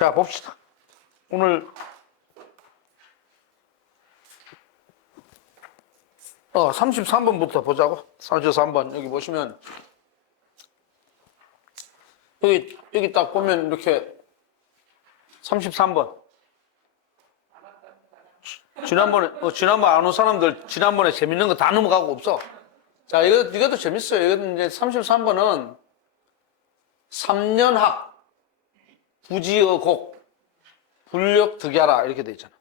자, 봅시다. 오늘 33번부터 보자고. 33번 여기 보시면 여기 딱 보면 이렇게 33번 지난번에 안 온 사람들 지난번에 재밌는 거 다 넘어가고 없어. 자, 이것도 재밌어요. 이것도 이제 33번은 3년학 부지어곡 불력득야라 이렇게 돼 있잖아.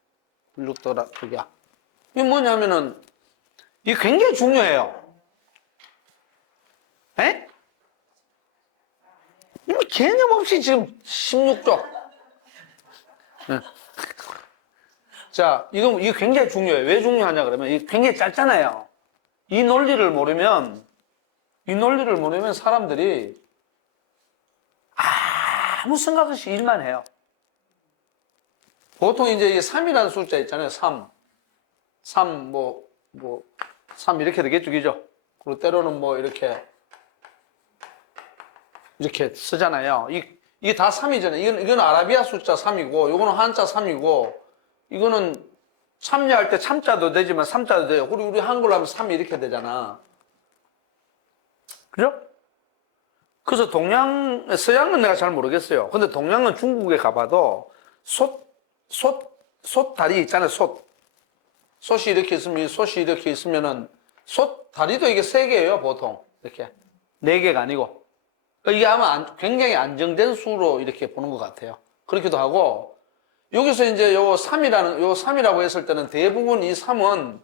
불력득야. 이게 뭐냐면은 이게 굉장히 중요해요. 에? 이거 개념 없이 지금 16쪽. 네. 자, 이거 굉장히 중요해요. 왜 중요하냐 그러면 이게 굉장히 짧잖아요. 이 논리를 모르면 사람들이 아무 생각 없이 일만 해요. 보통 이제 이게 3이라는 숫자 있잖아요. 3 3 이렇게 되겠죠, 그죠? 그리고 때로는 뭐 이렇게 쓰잖아요. 이게 다 3이잖아요. 이건 아라비아 숫자 3이고, 이거는 한자 3이고, 이거는 참여할 때 참자도 되지만 3자도 돼요. 그리고 우리 한글로 하면 3이 이렇게 되잖아. 그죠? 그래서 서양은 내가 잘 모르겠어요. 근데 동양은 중국에 가봐도 다리 있잖아요, 솥이 이렇게 있으면은, 다리도 이게 3개예요, 보통. 이렇게. 4개가 아니고. 이게 아마 굉장히 안정된 수로 이렇게 보는 것 같아요. 그렇기도 하고, 여기서 이제 요 3이라고 했을 때는 대부분 이 3은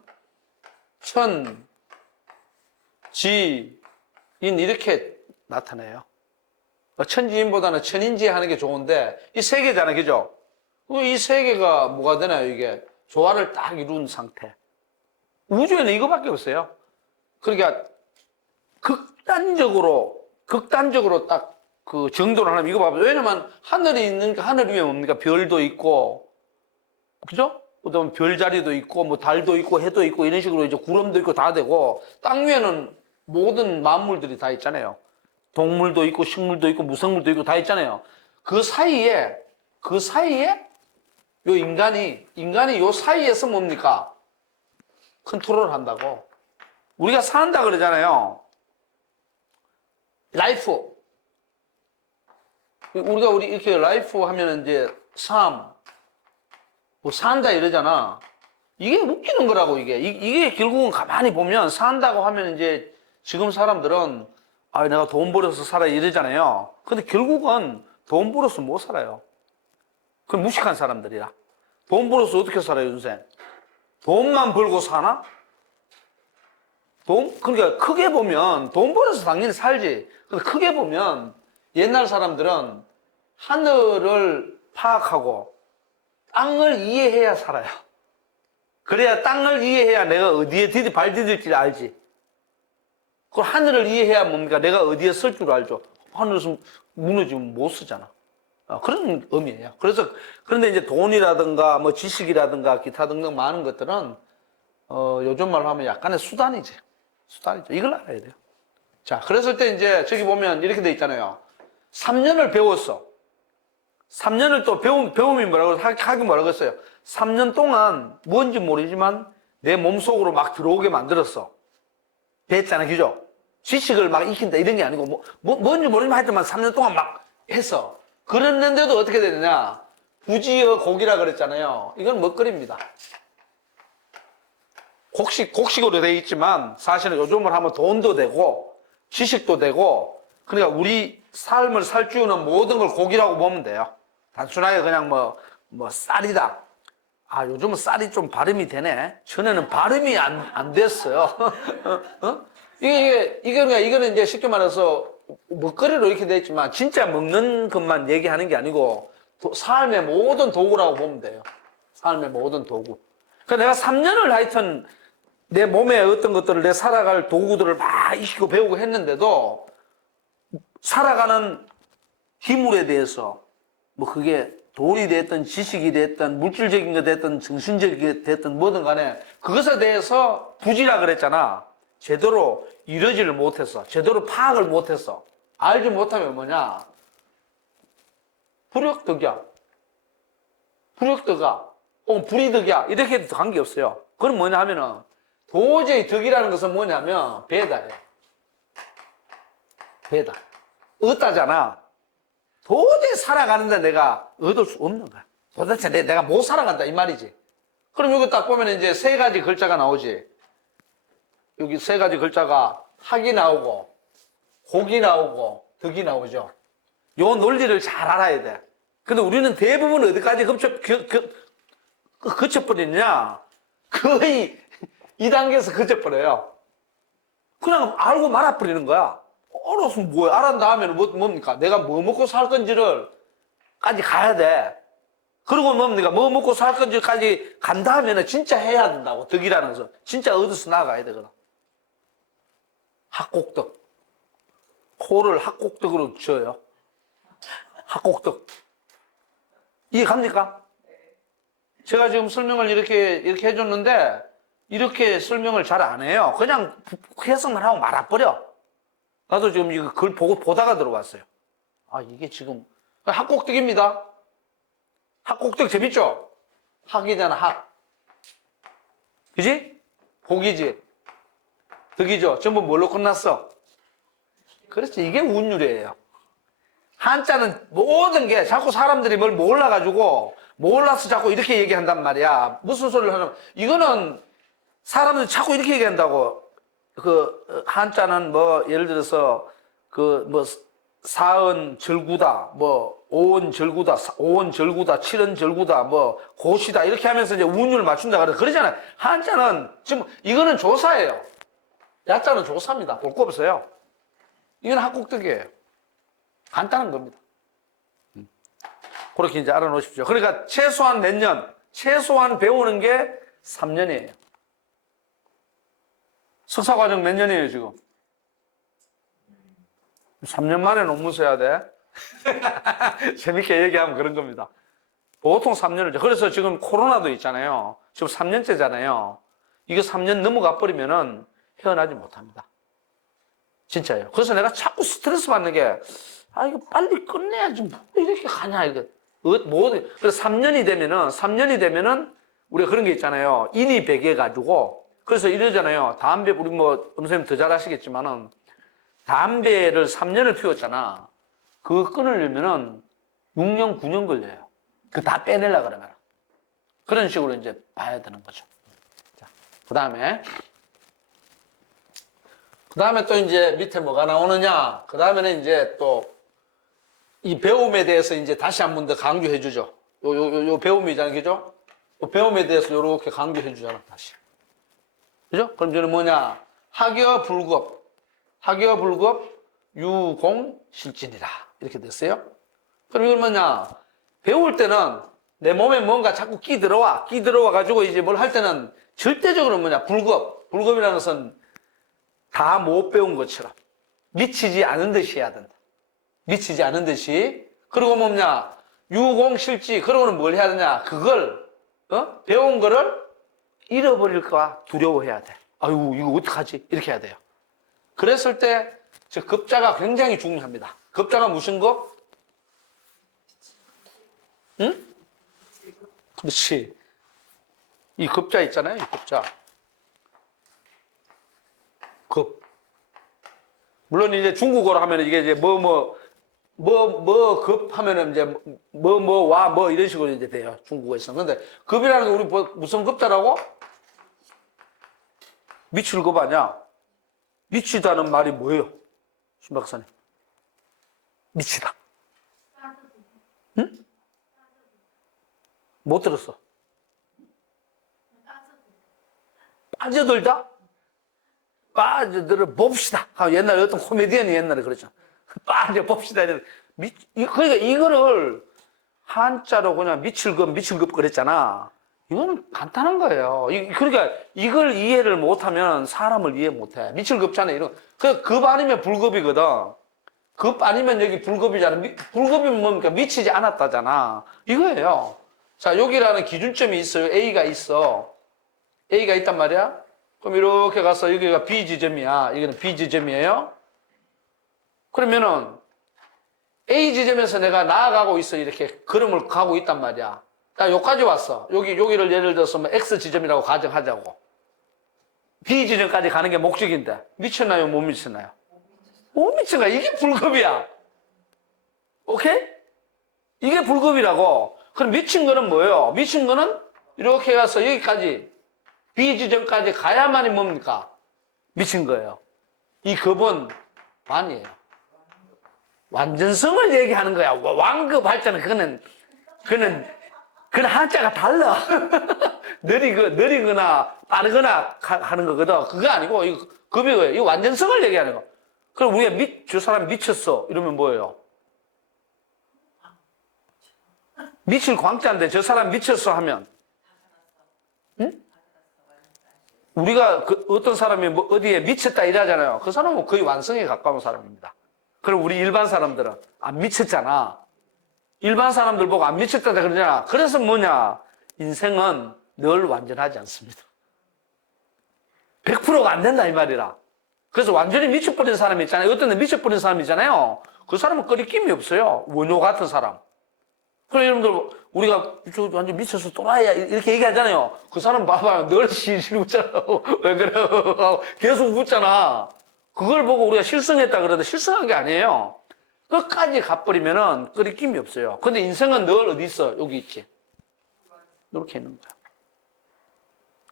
지인 이렇게 나타내요. 천지인보다는 천인지 하는 게 좋은데, 이 3개잖아요, 그죠? 이 3개가 뭐가 되나요, 이게? 조화를 딱 이룬 상태. 우주에는 이거밖에 없어요. 그러니까, 극단적으로 딱 그 정도를 하면 이거 봐봐요. 왜냐면 하늘이 있으니까 하늘 위에 뭡니까? 별도 있고, 그죠? 그다음 별자리도 있고, 뭐 달도 있고, 해도 있고, 이런 식으로 이제 구름도 있고 다 되고, 땅 위에는 모든 만물들이 다 있잖아요. 동물도 있고, 식물도 있고, 무생물도 있고 다 있잖아요. 그 사이에 요 인간이 요 사이에서 뭡니까? 컨트롤 한다고. 우리가 산다 그러잖아요. 라이프. 우리 이렇게 라이프 하면은 이제 뭐 산다 이러잖아. 이게 웃기는 거라고, 이게 결국은 가만히 보면 산다고 하면 이제 지금 사람들은 내가 돈 벌어서 살아 이러잖아요. 근데 결국은 돈 벌어서 못 살아요. 그 무식한 사람들이라. 돈 벌어서 어떻게 살아요, 요새? 돈만 벌고 사나? 그러니까 크게 보면 돈 벌어서 당연히 살지. 근데 크게 보면 옛날 사람들은 하늘을 파악하고 땅을 이해해야 살아요. 그래야 땅을 이해해야 내가 어디에 발 디딜지 알지. 그 하늘을 이해해야 뭡니까? 내가 어디에 쓸 줄 알죠. 하늘에서 무너지면 못 쓰잖아. 그런 의미예요. 그런데 이제 돈이라든가 뭐 지식이라든가 기타 등등 많은 것들은 요즘 말로 하면 약간의 수단이죠. 이걸 알아야 돼요. 자, 그랬을 때 이제 저기 보면 이렇게 돼 있잖아요. 3년을 배웠어. 3년을 또 배움이 하긴 뭐라고 했어요. 3년 동안 뭔지 모르지만 내 몸속으로 막 들어오게 만들었어. 배웠잖아, 그죠? 지식을 막 익힌다 이런 게 아니고 뭔지 모르지만 하여튼 3년 동안 막 해서 그랬는데도 어떻게 되느냐? 부지어 곡이라 그랬잖아요. 이건 먹거리입니다. 곡식으로 되어 있지만 사실은 요즘을 하면 돈도 되고 지식도 되고, 그러니까 우리 삶을 살찌우는 모든 걸 고기라고 보면 돼요. 단순하게 그냥 뭐 쌀이다. 아, 요즘은 쌀이 좀 발음이 되네. 전에는 발음이 안 됐어요. 어? 이거는 이제 쉽게 말해서 먹거리로 이렇게 돼 있지만 진짜 먹는 것만 얘기하는 게 아니고 삶의 모든 도구라고 보면 돼요. 삶의 모든 도구. 그러니까 내가 3년을 하여튼 내 몸에 어떤 것들을 내 살아갈 도구들을 막 익히고 배우고 했는데도 살아가는 기물에 대해서 뭐 그게 돈이 됐든 지식이 됐든 물질적인 게 됐든 정신적인 게 됐든 뭐든 간에 그것에 대해서 부지라 그랬잖아. 제대로 이루지를 못했어. 제대로 파악을 못했어. 알지 못하면 뭐냐? 불역덕이야. 불역덕아. 불이덕이야. 이렇게 해도 관계없어요. 그건 뭐냐 하면은 도저히 덕이라는 것은 뭐냐면 배다예요. 배다. 얻다잖아. 도저히 살아가는데 내가 얻을 수 없는 거야. 도대체 내가 못 살아간다 이 말이지. 그럼 여기 딱 보면 이제 세 가지 글자가 나오지. 여기 세 가지 글자가 학이 나오고 곡이 나오고 덕이 나오죠. 요 논리를 잘 알아야 돼. 근데 우리는 대부분 어디까지 그쳐버리냐? 거의 2단계에서 그쳐버려요. 그냥 알고 말아버리는 거야. 알아서 뭐야? 알은 다음에는 뭡니까? 내가 뭐 먹고 살 건지를 까지 가야 돼. 그리고 뭡니까? 뭐 먹고 살 건지까지 간 다음에는 진짜 해야 된다고. 덕이라는 것은. 진짜 얻어서 나가야 되거든. 학곡덕. 코를 학곡덕으로 지어요. 학곡덕. 이해 갑니까? 제가 지금 설명을 이렇게 해줬는데, 이렇게 설명을 잘 안 해요. 그냥 해석만 하고 말아버려. 나도 지금 이거 글 보다가 들어왔어요. 아, 이게 지금, 학곡덕입니다. 학곡덕 재밌죠? 학이잖아, 학. 그지? 복이지? 덕이죠? 전부 뭘로 끝났어? 그렇지. 이게 운율이에요. 한자는 모든 게 자꾸 사람들이 뭘 몰라가지고, 몰라서 자꾸 이렇게 얘기한단 말이야. 무슨 소리를 하냐면, 이거는 사람들이 자꾸 이렇게 얘기한다고. 한자는 예를 들어서, 사은 절구다, 오은 절구다, 오은 절구다, 칠은 절구다, 고시다, 이렇게 하면서 이제 운율을 맞춘다. 그러잖아요. 한자는, 지금, 이거는 조사예요. 야자는 조사입니다. 볼 거 없어요. 이건 학국덕이에요. 간단한 겁니다. 그렇게 이제 알아놓으십시오. 그러니까 최소한 몇 년, 최소한 배우는 게 3년이에요. 석사과정 몇 년이에요, 지금? 3년 만에 논문 써야 돼? 재밌게 얘기하면 그런 겁니다. 보통 3년을. 그래서 지금 코로나도 있잖아요. 지금 3년째잖아요. 이거 3년 넘어가 버리면은 헤어나지 못합니다. 진짜요. 그래서 내가 자꾸 스트레스 받는 게, 이거 빨리 끝내야지. 뭐 이렇게 가냐, 이거. 그래서 3년이 되면은, 우리가 그런 게 있잖아요. 인이 배겨가지고, 그래서 이러잖아요. 담배, 우리 선생님 더 잘 아시겠지만은, 담배를 3년을 피웠잖아. 그거 끊으려면은 6년, 9년 걸려요. 그거 다 빼내려고 그러면. 그런 식으로 이제 봐야 되는 거죠. 자, 그 다음에 또 이제 밑에 뭐가 나오느냐. 그 다음에는 이제 또 이 배움에 대해서 이제 다시 한 번 더 강조해 주죠. 요 배움이잖아요. 그죠? 배움에 대해서 요렇게 강조해 주잖아, 다시. 그죠? 그럼 저는 뭐냐. 학여 불급, 유공 실진이라. 이렇게 됐어요. 그럼 이건 뭐냐. 배울 때는 내 몸에 뭔가 자꾸 끼 들어와가지고 이제 뭘 할 때는 절대적으로 뭐냐. 불급이라는 것은 다 못 배운 것처럼 미치지 않은 듯이 해야 된다. 미치지 않은 듯이. 그리고 뭐냐. 유공실지. 그러고는 뭘 해야 되냐. 그걸, 배운 거를 잃어버릴까 두려워해야 돼. 아유, 이거 어떡하지? 이렇게 해야 돼요. 그랬을 때, 저 급자가 굉장히 중요합니다. 급자가 무슨 급? 응? 그렇지. 이 급자 있잖아요, 이 급자. 급. 물론 이제 중국어로 하면 이게 이제 급 하면은 이제 이런 식으로 이제 돼요. 중국어에서. 근데 급이라는 게 우리 무슨 급자라고? 미칠 급 아니야? 미치다는 말이 뭐예요? 신 박사님. 미치다. 응? 못 들었어. 빠져들다? 빠져들어 봅시다. 옛날에 어떤 코미디언이 옛날에 그랬죠. 빠져봅시다. 그러니까 이거를 한자로 그냥 미칠급 그랬잖아. 이거는 간단한 거예요. 그러니까 이걸 이해를 못하면 사람을 이해 못해. 미칠급잖아. 이런. 급 아니면 불급이거든. 급 아니면 여기 불급이잖아. 불급이면 뭡니까? 미치지 않았다잖아. 이거예요. 자, 여기라는 기준점이 있어요. A가 있어. A가 있단 말이야. 그럼 이렇게 가서 여기가 B 지점이야. 여기는 B 지점이에요. 그러면은 A 지점에서 내가 나아가고 있어. 이렇게 걸음을 가고 있단 말이야. 나 여기까지 왔어. 여기를 예를 들어서 뭐 X 지점이라고 가정하자고. B 지점까지 가는 게 목적인데. 미쳤나요? 못 미쳤나요? 못 미친 거야. 이게 불급이야. 오케이? 이게 불급이라고. 그럼 미친 거는 뭐예요? 미친 거는 이렇게 가서 여기까지 B 지점까지 가야만이 뭡니까? 미친 거예요. 이 급은 완이에요. 완전성을 얘기하는 거야. 완급 할 때는 그거는 한자가 달라. 느리거나 빠르거나 하는 거거든. 그거 아니고, 이거 급이에요. 이 완전성을 얘기하는 거. 그럼 우리가 저 사람 미쳤어. 이러면 뭐예요? 미칠 광자인데 저 사람 미쳤어 하면, 응? 우리가 어떤 사람이 뭐 어디에 미쳤다 이러잖아요. 그 사람은 거의 완성에 가까운 사람입니다. 그럼 우리 일반 사람들은 안 미쳤잖아. 일반 사람들 보고 안 미쳤다 그러잖아. 그래서 뭐냐? 인생은 늘 완전하지 않습니다. 100%가 안 된다 이 말이라. 그래서 완전히 미쳐버린 사람이 있잖아요. 어떤 데 미쳐버린 사람이 있잖아요. 그 사람은 끓이낌이 없어요. 원효 같은 사람. 그래 여러분들 우리가 완전 미쳐서 또라이야 이렇게 얘기하잖아요. 그 사람 봐봐요. 늘 실실 웃잖아. 왜 그래? 계속 웃잖아. 그걸 보고 우리가 실성했다 그러는데 실성한 게 아니에요. 끝까지 가버리면은 끓이낌이 없어요. 근데 인생은 늘 어디 있어? 여기 있지. 이렇게 있는 거야.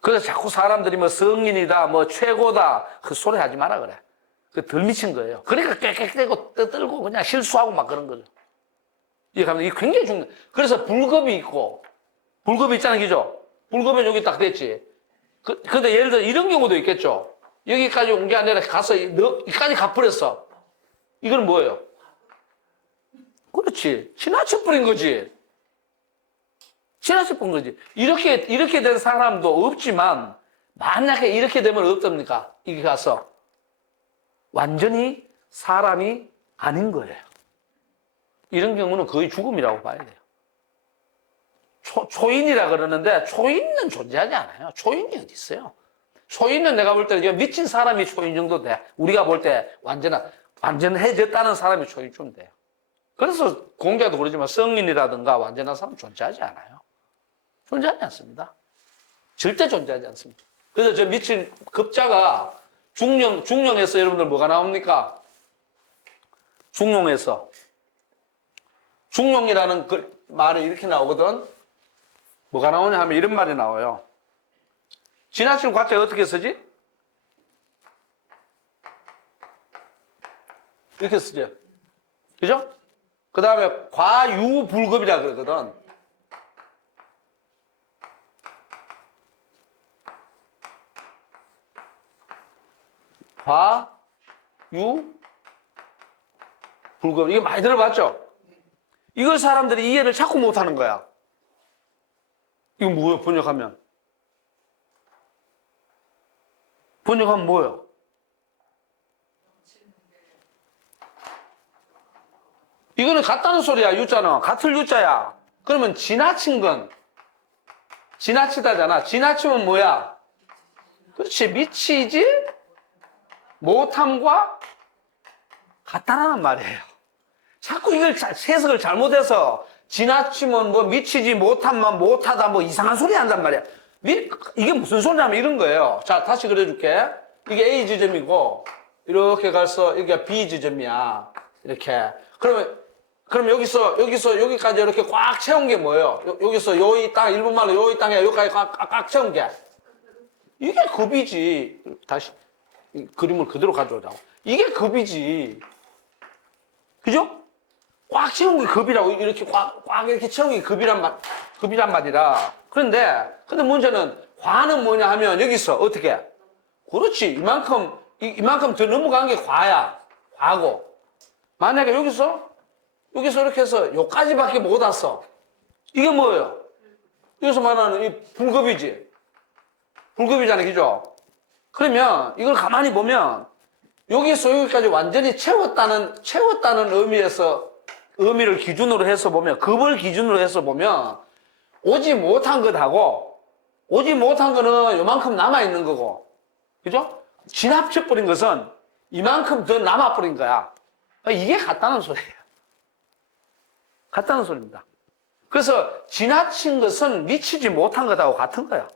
그래서 자꾸 사람들이 뭐 성인이다, 뭐 최고다, 그 소리 하지 마라 그래. 그 덜 미친 거예요. 그러니까 깨끗대고 떠들고 그냥 실수하고 막 그런 거죠. 이게 굉장히 중요해. 그래서 불급이 있고, 불급이 있잖아요, 그죠? 불급은 여기 딱 됐지. 근데 예를 들어 이런 경우도 있겠죠. 여기까지 온 게 아니라 가서 여기까지 가버렸어. 이건 뭐예요? 그렇지. 지나쳐버린 거지. 지나쳐버린 거지. 이렇게 된 사람도 없지만, 만약에 이렇게 되면 어떻습니까? 이게 가서 완전히 사람이 아닌 거예요. 이런 경우는 거의 죽음이라고 봐야 돼요. 초인이라 그러는데 초인은 존재하지 않아요. 초인이 어디 있어요? 초인은 내가 볼 때는 미친 사람이 초인 정도 돼. 우리가 볼 때 완전해졌다는 사람이 초인 좀 돼요. 그래서 공자도 그러지만 성인이라든가 완전한 사람 존재하지 않아요. 존재하지 않습니다. 절대 존재하지 않습니다. 그래서 저 미친 급자가 중령에서 여러분들 뭐가 나옵니까? 중용에서. 중용이라는 그 말이 이렇게 나오거든. 뭐가 나오냐 하면 이런 말이 나와요. 지나친 과자 어떻게 쓰지? 이렇게 쓰죠. 그죠? 그 다음에 과유불급이라 그러거든. 과유불급. 이거 많이 들어봤죠? 이걸 사람들이 이해를 자꾸 못하는 거야. 이거 뭐예요? 번역하면 뭐예요? 이거는 같다는 소리야. 유자는 같을 유자야. 그러면 지나치다잖아. 지나치면 뭐야? 그렇지. 미치지 못함과 같다라는 말이에요. 자꾸 이걸 해석을 잘못해서 지나치면 뭐 미치지 못함만 못하다 뭐 이상한 소리 한단 말이야. 이게 무슨 소리냐면 이런 거예요. 자, 다시 그려줄게. 이게 A 지점이고 이렇게 가서 여기가 B 지점이야. 이렇게. 그럼 여기서 여기까지 이렇게 꽉 채운 게 뭐예요? 여기서 요이 땅, 일본 말로 요이 땅에 여기까지 꽉 채운 게. 이게 급이지. 다시 그림을 그대로 가져오자고. 이게 급이지. 그죠? 꽉 채운 게 급이라고, 이렇게 꽉 이렇게 채운 게 급이란 말이라. 근데 문제는 과는 뭐냐 하면 여기서 어떻게? 그렇지. 이만큼 더 넘어간 게 과야. 과고. 만약에 여기서 이렇게 해서 여기까지밖에 못 왔어. 이게 뭐예요? 여기서 말하는 이 불급이지. 불급이잖아요. 그죠? 그러면 이걸 가만히 보면 여기서 여기까지 완전히 채웠다는 의미를 기준으로 해서 보면, 급을 기준으로 해서 보면, 오지 못한 것하고, 오지 못한 거는 요만큼 남아있는 거고, 그죠? 진압해버린 것은 이만큼 더 남아버린 거야. 이게 같다는 소리예요. 같다는 소리입니다. 그래서 지나친 것은 미치지 못한 것하고 같은 거야.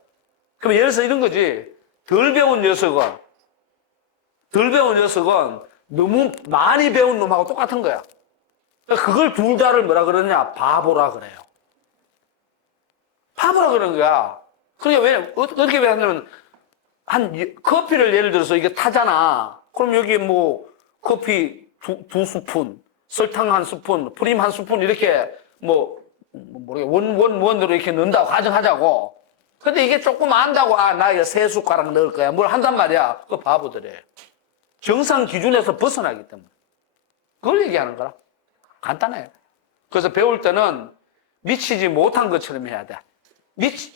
그럼 예를 들어서 이런 거지. 덜 배운 녀석은 너무 많이 배운 놈하고 똑같은 거야. 그걸 둘 다를 뭐라 그러냐? 바보라 그래요. 바보라 그러는 거야. 그러니까 왜, 어떻게 배웠냐면, 커피를 예를 들어서 이게 타잖아. 그럼 여기 뭐, 커피 두 스푼, 설탕 한 스푼, 프림 한 스푼, 이렇게 원으로 이렇게 넣는다고 가정하자고. 근데 이게 조금 안다고, 나 이거 3숟가락 넣을 거야. 뭘 한단 말이야. 그거 바보들이에요. 정상 기준에서 벗어나기 때문에. 그걸 얘기하는 거라. 간단해요. 그래서 배울 때는 미치지 못한 것처럼 해야 돼.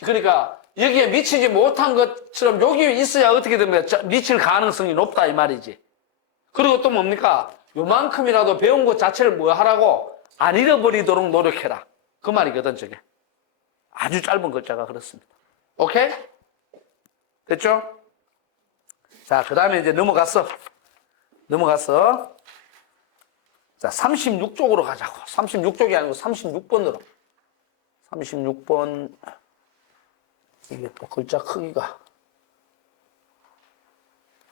그러니까 여기에 미치지 못한 것처럼 여기 있어야 어떻게 되면 미칠 가능성이 높다 이 말이지. 그리고 또 뭡니까? 요만큼이라도 배운 것 자체를 뭐 하라고? 안 잃어버리도록 노력해라. 그 말이거든, 저게. 아주 짧은 글자가 그렇습니다. 오케이? 됐죠? 자, 그 다음에 이제 넘어갔어. 자, 36쪽으로 가자고. 36쪽이 아니고 36번으로. 36번. 이게 또 글자 크기가.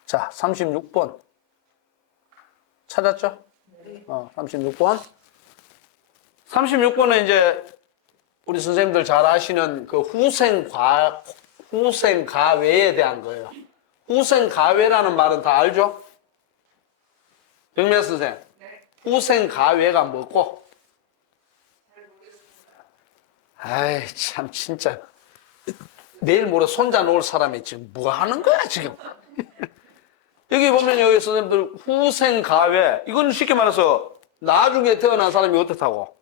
자, 36번. 찾았죠? 네. 36번. 36번은 이제 우리 선생님들 잘 아시는 그 후생가외에 대한 거예요. 후생가외라는 말은 다 알죠? 병면 선생. 네. 후생가외가 뭐고? 잘 모르겠습니다. 아이, 참, 진짜. 내일 모레 손자 놓을 사람이 지금 뭐 하는 거야, 지금? 여기 보면 여기 선생님들 후생가외. 이건 쉽게 말해서 나중에 태어난 사람이 어떻다고?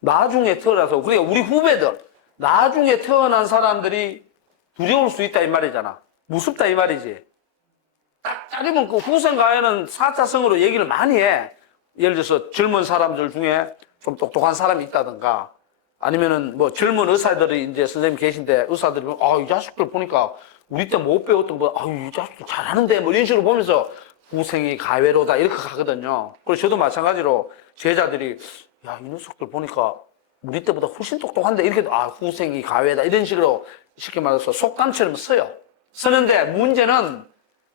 나중에 태어나서, 그러니까 우리 후배들, 나중에 태어난 사람들이 두려울 수 있다 이 말이잖아. 무섭다 이 말이지. 짜리면 그 후생가외는 4차성으로 얘기를 많이 해. 예를 들어서 젊은 사람들 중에 좀 똑똑한 사람이 있다든가, 아니면은 뭐 젊은 의사들이 이제 선생님 계신데 의사들이 이 자식들 보니까 우리 때 못 배웠던 거, 이 자식들 잘하는데 뭐 이런 식으로 보면서 후생이 가외로다 이렇게 가거든요. 그리고 저도 마찬가지로 제자들이 야, 이 녀석들 보니까 우리 때보다 훨씬 똑똑한데 이렇게 후생이 가외다 이런 식으로 쉽게 말해서 속담처럼 써요. 쓰는데 문제는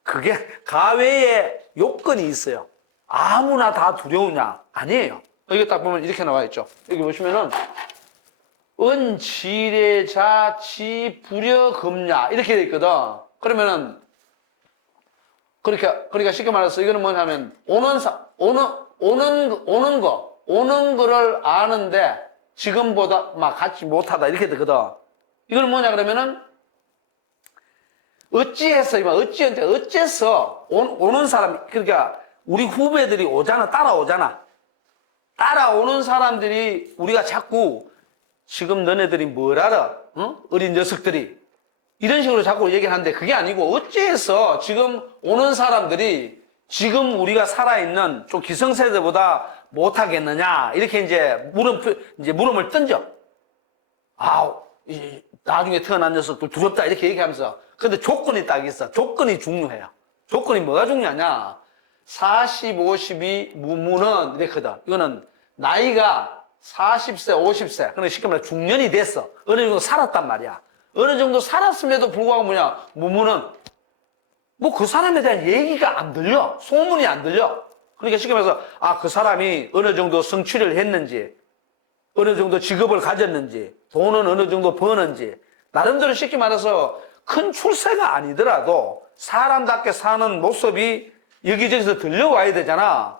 그게 가외의 요건이 있어요. 아무나 다 두려우냐? 아니에요. 여기 딱 보면 이렇게 나와 있죠. 여기 보시면은 은지례자 지불여금냐 이렇게 돼 있거든. 그러면은 그러니까 쉽게 말해서 이거는 뭐냐면 오는 거를 아는데 지금보다 막 갖지 못하다 이렇게 되거든. 이건 뭐냐 그러면은 어째서 오는 사람, 그러니까 우리 후배들이 따라오는 사람들이 우리가 자꾸 지금 너네들이 뭘 알아? 응? 어린 녀석들이 이런 식으로 자꾸 얘기를 하는데 그게 아니고 어째서 지금 오는 사람들이 지금 우리가 살아있는 좀 기성세대보다 못하겠느냐 이렇게 이제 물음을 던져. 나중에 태어난 녀석들 두렵다 이렇게 얘기하면서. 근데 조건이 딱 있어. 조건이 중요해요. 조건이 뭐가 중요하냐? 40, 50이 무무는 이랬거든. 이거는 나이가 40세, 50세. 그러니까 쉽게 말해 중년이 됐어. 어느 정도 살았단 말이야. 어느 정도 살았음에도 불구하고 뭐냐? 무무는 뭐 그 사람에 대한 얘기가 안 들려. 소문이 안 들려. 그러니까 쉽게 말해서 그 사람이 어느 정도 성취를 했는지, 어느 정도 직업을 가졌는지, 돈은 어느 정도 버는지, 나름대로 쉽게 말해서 큰 출세가 아니더라도 사람답게 사는 모습이 여기저기서 들려와야 되잖아.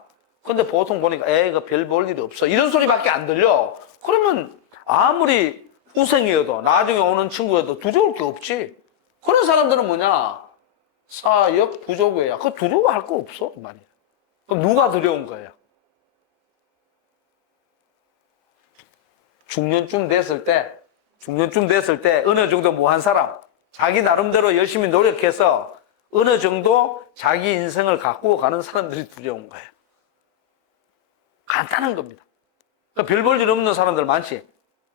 근데 보통 보니까 에이, 별 볼 일이 없어. 이런 소리밖에 안 들려. 그러면 아무리 우생이어도 나중에 오는 친구여도 두려울 게 없지. 그런 사람들은 뭐냐? 사역 부족이야. 그거 두려워할 거 없어. 이 말이야. 그럼 누가 두려운 거예요? 중년쯤 됐을 때 어느 정도 뭐 한 사람, 자기 나름대로 열심히 노력해서 어느 정도 자기 인생을 가꾸어 가는 사람들이 두려운 거예요. 간단한 겁니다. 그러니까 별 볼 일 없는 사람들 많지?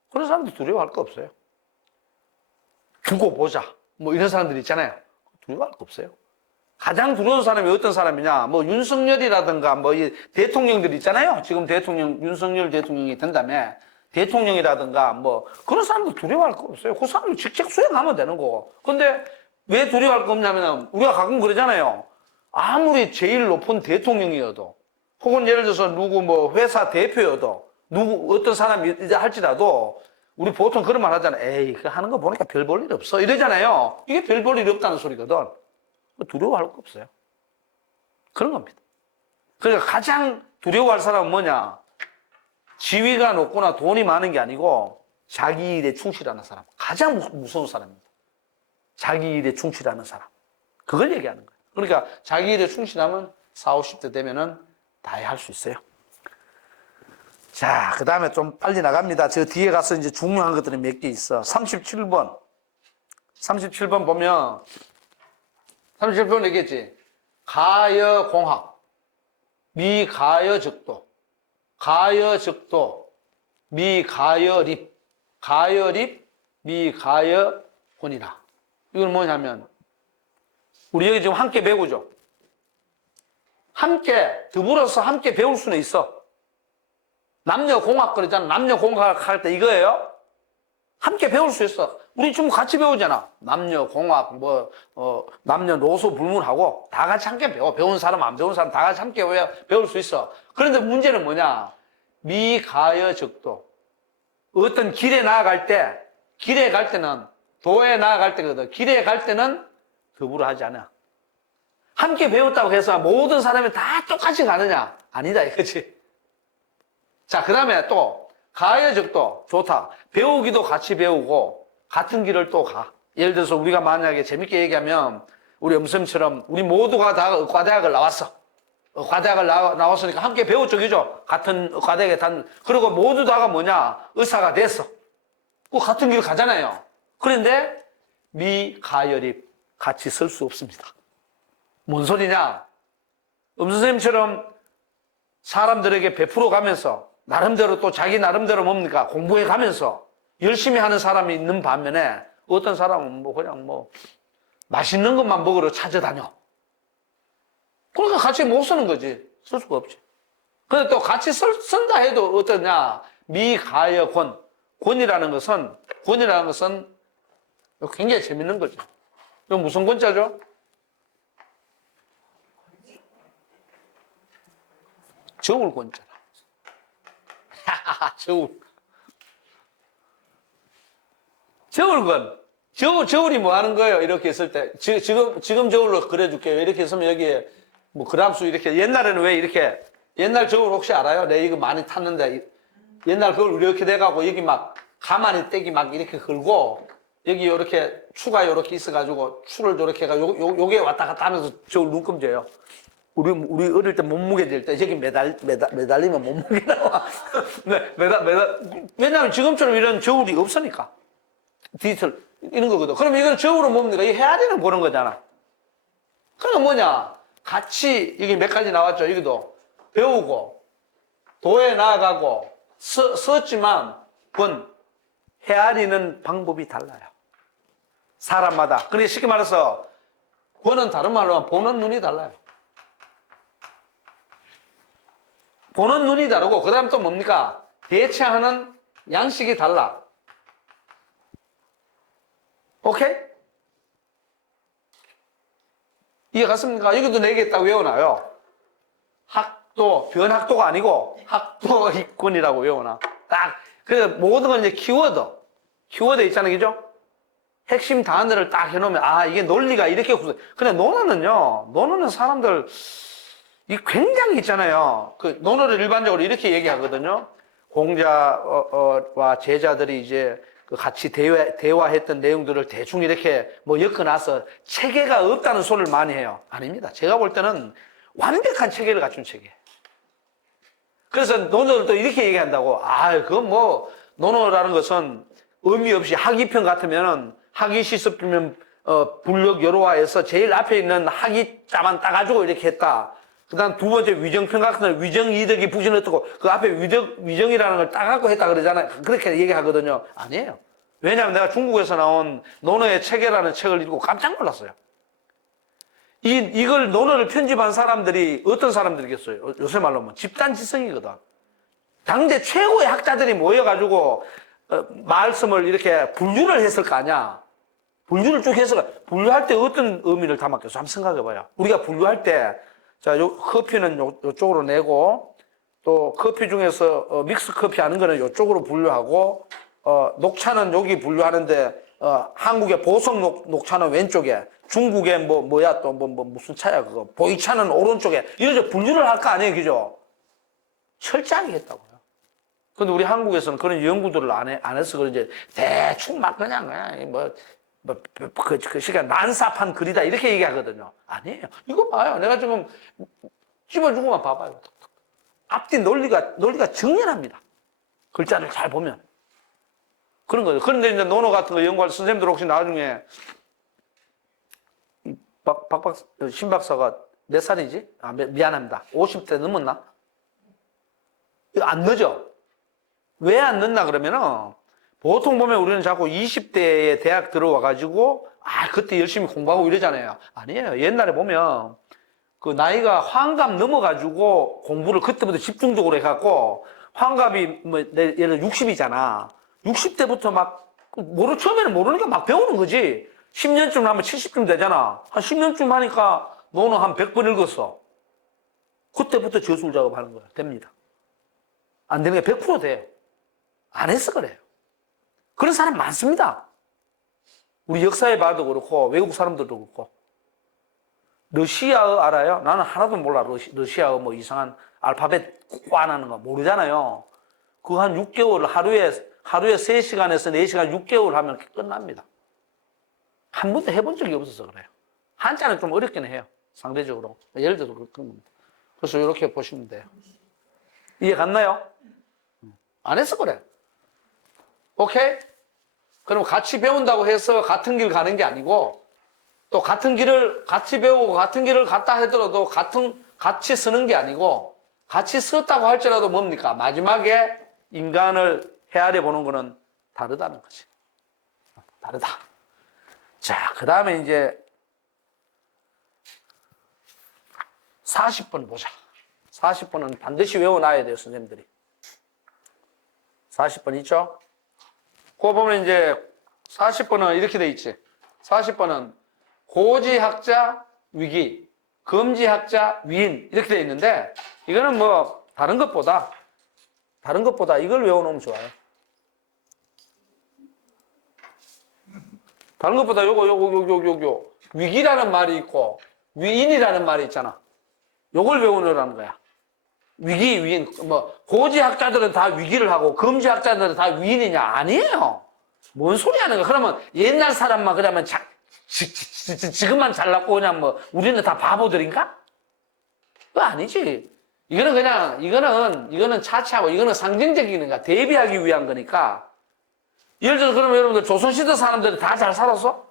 그런 사람들 두려워할 거 없어요. 두고 보자. 뭐 이런 사람들 있잖아요. 두려워할 거 없어요. 가장 두려운 사람이 어떤 사람이냐? 뭐 윤석열이라든가 뭐 이 대통령들 있잖아요. 지금 대통령, 윤석열 대통령이 된다며. 대통령이라든가 뭐 그런 사람들 두려워할 거 없어요. 그 사람들 직책 수행하면 되는 거고. 근데 왜 두려워할 거 없냐면 우리가 가끔 그러잖아요. 아무리 제일 높은 대통령이어도 혹은 예를 들어서 누구 뭐 회사 대표여도 누구 어떤 사람이 할지라도 우리 보통 그런 말 하잖아요. 에이, 그 하는 거 보니까 별 볼 일 없어. 이러잖아요. 이게 별 볼 일이 없다는 소리거든. 두려워할 거 없어요. 그런 겁니다. 그러니까 가장 두려워할 사람은 뭐냐? 지위가 높거나 돈이 많은 게 아니고 자기 일에 충실하는 사람. 가장 무서운 사람입니다. 자기 일에 충실하는 사람. 그걸 얘기하는 거예요. 그러니까 자기 일에 충실하면 40, 50대 되면은 다 할 수 있어요. 자, 그 다음에 좀 빨리 나갑니다. 저 뒤에 가서 이제 중요한 것들이 몇 개 있어. 37번. 37번 보면, 37번 얘기했지. 가여공학, 미가여적도, 가여적도, 미가여립, 가여립, 미가여혼이라. 이건 뭐냐면, 우리 여기 지금 함께 배우죠? 함께, 더불어서 함께 배울 수는 있어. 남녀공학 그러잖아. 남녀공학 할 때 이거예요. 함께 배울 수 있어. 우리 지금 같이 배우잖아. 남녀공학, 남녀노소 불문하고 다 같이 함께 배워. 배운 사람, 안 배운 사람 다 같이 함께 배울 수 있어. 그런데 문제는 뭐냐? 미가여적도. 어떤 길에 나아갈 때, 길에 갈 때는, 도에 나아갈 때거든. 길에 갈 때는 더불어 하지 않아. 함께 배웠다고 해서 모든 사람이 다 똑같이 가느냐? 아니다, 이거지. 자, 그 다음에 또, 가여적도 좋다. 배우기도 같이 배우고, 같은 길을 또 가. 예를 들어서 우리가 만약에 재밌게 얘기하면, 우리 엄쌤처럼, 우리 모두가 다 의과대학을 나왔어. 의과대학을 나왔으니까 함께 배웠죠, 그죠? 같은 의과대학에 그리고 모두 다가 뭐냐? 의사가 됐어. 그 같은 길 가잖아요. 그런데, 미가여립, 같이 쓸 수 없습니다. 뭔 소리냐? 엄선생님처럼 사람들에게 베풀어 가면서 나름대로 또 자기 나름대로 뭡니까? 공부해 가면서 열심히 하는 사람이 있는 반면에 어떤 사람은 그냥 맛있는 것만 먹으러 찾아다녀. 그러니까 같이 못 쓰는 거지. 쓸 수가 없지. 근데 또 같이 쓴다 해도 어떠냐? 미가여권. 권이라는 것은 굉장히 재밌는 거죠. 이건 무슨 권자죠? 저울권자라. 저울권. 저울이 뭐 하는 거예요? 이렇게 했을 때. 지금 저울로 그려줄게요. 이렇게 했으면 여기에 그람수 이렇게. 옛날에는 왜 이렇게, 옛날 저울 혹시 알아요? 내가 이거 많이 탔는데, 옛날 그걸 이렇게 돼가고 여기 막 가만히 떼기 막 이렇게 걸고, 여기 이렇게 추가 이렇게 있어가지고 추를 이렇게 해가지고 요게 왔다 갔다 하면서 저울 눈금져요. 우리 어릴 때 몸무게 잴 때 저기 매달리면 몸무게 나와. 네, 왜냐하면 지금처럼 이런 저울이 없으니까. 디지털, 이런 거거든. 그럼 이건 저울은 뭡니까? 이 헤아리는 보는 거잖아. 그럼 뭐냐? 같이, 여기 몇 가지 나왔죠? 여기도. 배우고, 도에 나아가고, 썼지만, 헤아리는 방법이 달라요. 사람마다. 그러니까 쉽게 말해서, 권은 다른 말로 하면 보는 눈이 달라요. 보는 눈이 다르고, 그 다음 또 뭡니까? 대처하는 양식이 달라. 오케이? 이해 갔습니까? 여기도 4개 딱 외워놔요. 학도, 변학도가 아니고, 학도 이권이라고 외워놔. 딱. 그래서 모든 건 이제 키워드 있잖아요. 그죠? 핵심 단어를 딱 해놓으면, 이게 논리가 이렇게 없어. 근데 논어는 사람들, 이 굉장히 있잖아요. 그 논어를 일반적으로 이렇게 얘기하거든요. 공자와 제자들이 이제 그 같이 대화했던 내용들을 대충 이렇게 뭐 엮어놔서 체계가 없다는 소리를 많이 해요. 아닙니다. 제가 볼 때는 완벽한 체계를 갖춘 체계. 그래서 논어를 또 이렇게 얘기한다고. 그건 뭐 논어라는 것은 의미 없이 학이편 같으면은 학이 시습이면 불력 여로화해서 제일 앞에 있는 학이자만 따가지고 이렇게 했다. 그 다음 두 번째 위정편 같은 건 위정이득이 부진을 뜨고 그 앞에 위정이라는 걸 따갖고 했다 그러잖아요. 그렇게 얘기하거든요. 아니에요. 왜냐하면 내가 중국에서 나온 논어의 체계라는 책을 읽고 깜짝 놀랐어요. 이걸 논어를 편집한 사람들이 어떤 사람들이겠어요? 요새 말로 하면 집단지성이거든. 당대 최고의 학자들이 모여가지고 말씀을 이렇게 분류를 했을 거 아니야. 분류를 쭉 해서 분류할 때 어떤 의미를 담았겠어? 한번 생각해봐요. 우리가 분류할 때 자, 커피는 요쪽으로 내고, 또 커피 중에서 믹스 커피 하는 거는 요쪽으로 분류하고, 녹차는 여기 분류하는데, 한국의 보석 녹차는 왼쪽에, 중국의 또 무슨 차야, 그거. 보이차는 오른쪽에. 이런 분류를 할 거 아니에요, 그죠? 철저하게 했다고요. 근데 우리 한국에서는 그런 연구들을 안 해서 그런지 대충 막 그냥 그 시간 난삽한 글이다 이렇게 얘기하거든요. 아니에요. 이거 봐요. 내가 지금 집어주고만 봐봐요. 앞뒤 논리가 정연합니다. 글자를 잘 보면 그런 거예요. 그런데 이제 논어 같은 거 연구할 선생님들 혹시 나중에 신 박사가 몇 살이지? 미안합니다. 50대 넘었나? 이거 안 늦어. 왜 안 늦나 그러면은. 보통 보면 우리는 자꾸 20대에 대학 들어와가지고, 그때 열심히 공부하고 이러잖아요. 아니에요. 옛날에 보면, 그 나이가 환갑 넘어가지고 공부를 그때부터 집중적으로 해갖고, 환갑이 예를 들어 60이잖아. 60대부터 처음에는 모르니까 막 배우는 거지. 10년쯤 하면 70쯤 되잖아. 한 10년쯤 하니까 너는 한 100번 읽었어. 그때부터 저술 작업하는 거야. 됩니다. 안 되는 게 100% 돼. 안 해서 그래요. 그런 사람 많습니다. 우리 역사에 봐도 그렇고 외국 사람들도 그렇고. 러시아어 알아요? 나는 하나도 몰라. 러시아어 뭐 이상한 알파벳 꽈나는 거 모르잖아요. 그거 한 6개월 하루에 3시간에서 4시간 6개월 하면 끝납니다. 한 번도 해본 적이 없어서 그래요. 한자는 좀 어렵긴 해요. 상대적으로. 예를 들어서 그런 겁니다. 그래서 이렇게 보시면 돼요. 이해 갔나요? 안 해서 그래. 오케이? 그럼 같이 배운다고 해서 같은 길 가는 게 아니고, 또 같은 길을 같이 배우고 같은 길을 갔다 하더라도 같이 쓰는 게 아니고, 같이 썼다고 할지라도 뭡니까? 마지막에 인간을 헤아려 보는 거는 다르다는 거지. 다르다. 자, 그 다음에 이제 40번 보자. 40번은 반드시 외워놔야 돼요, 선생님들이. 40번 있죠? 그거 보면 이제 40번은 이렇게 돼 있지. 40번은 고지학자 위기, 금지학자 위인 이렇게 돼 있는데 이거는 뭐 다른 것보다 이걸 외워놓으면 좋아요. 다른 것보다 요거 위기라는 말이 있고 위인이라는 말이 있잖아. 요걸 외우느라는 거야. 위기, 위인, 고지학자들은 다 위기를 하고, 금지학자들은 다 위인이냐? 아니에요. 뭔 소리 하는 거야? 그러면 옛날 사람만 그러면 지금만 잘났고, 그냥 우리는 다 바보들인가? 그거 아니지. 이거는 차치하고, 이거는 상징적인 거야. 대비하기 위한 거니까. 예를 들어서 그러면 여러분들 조선시대 사람들은 다 잘 살았어?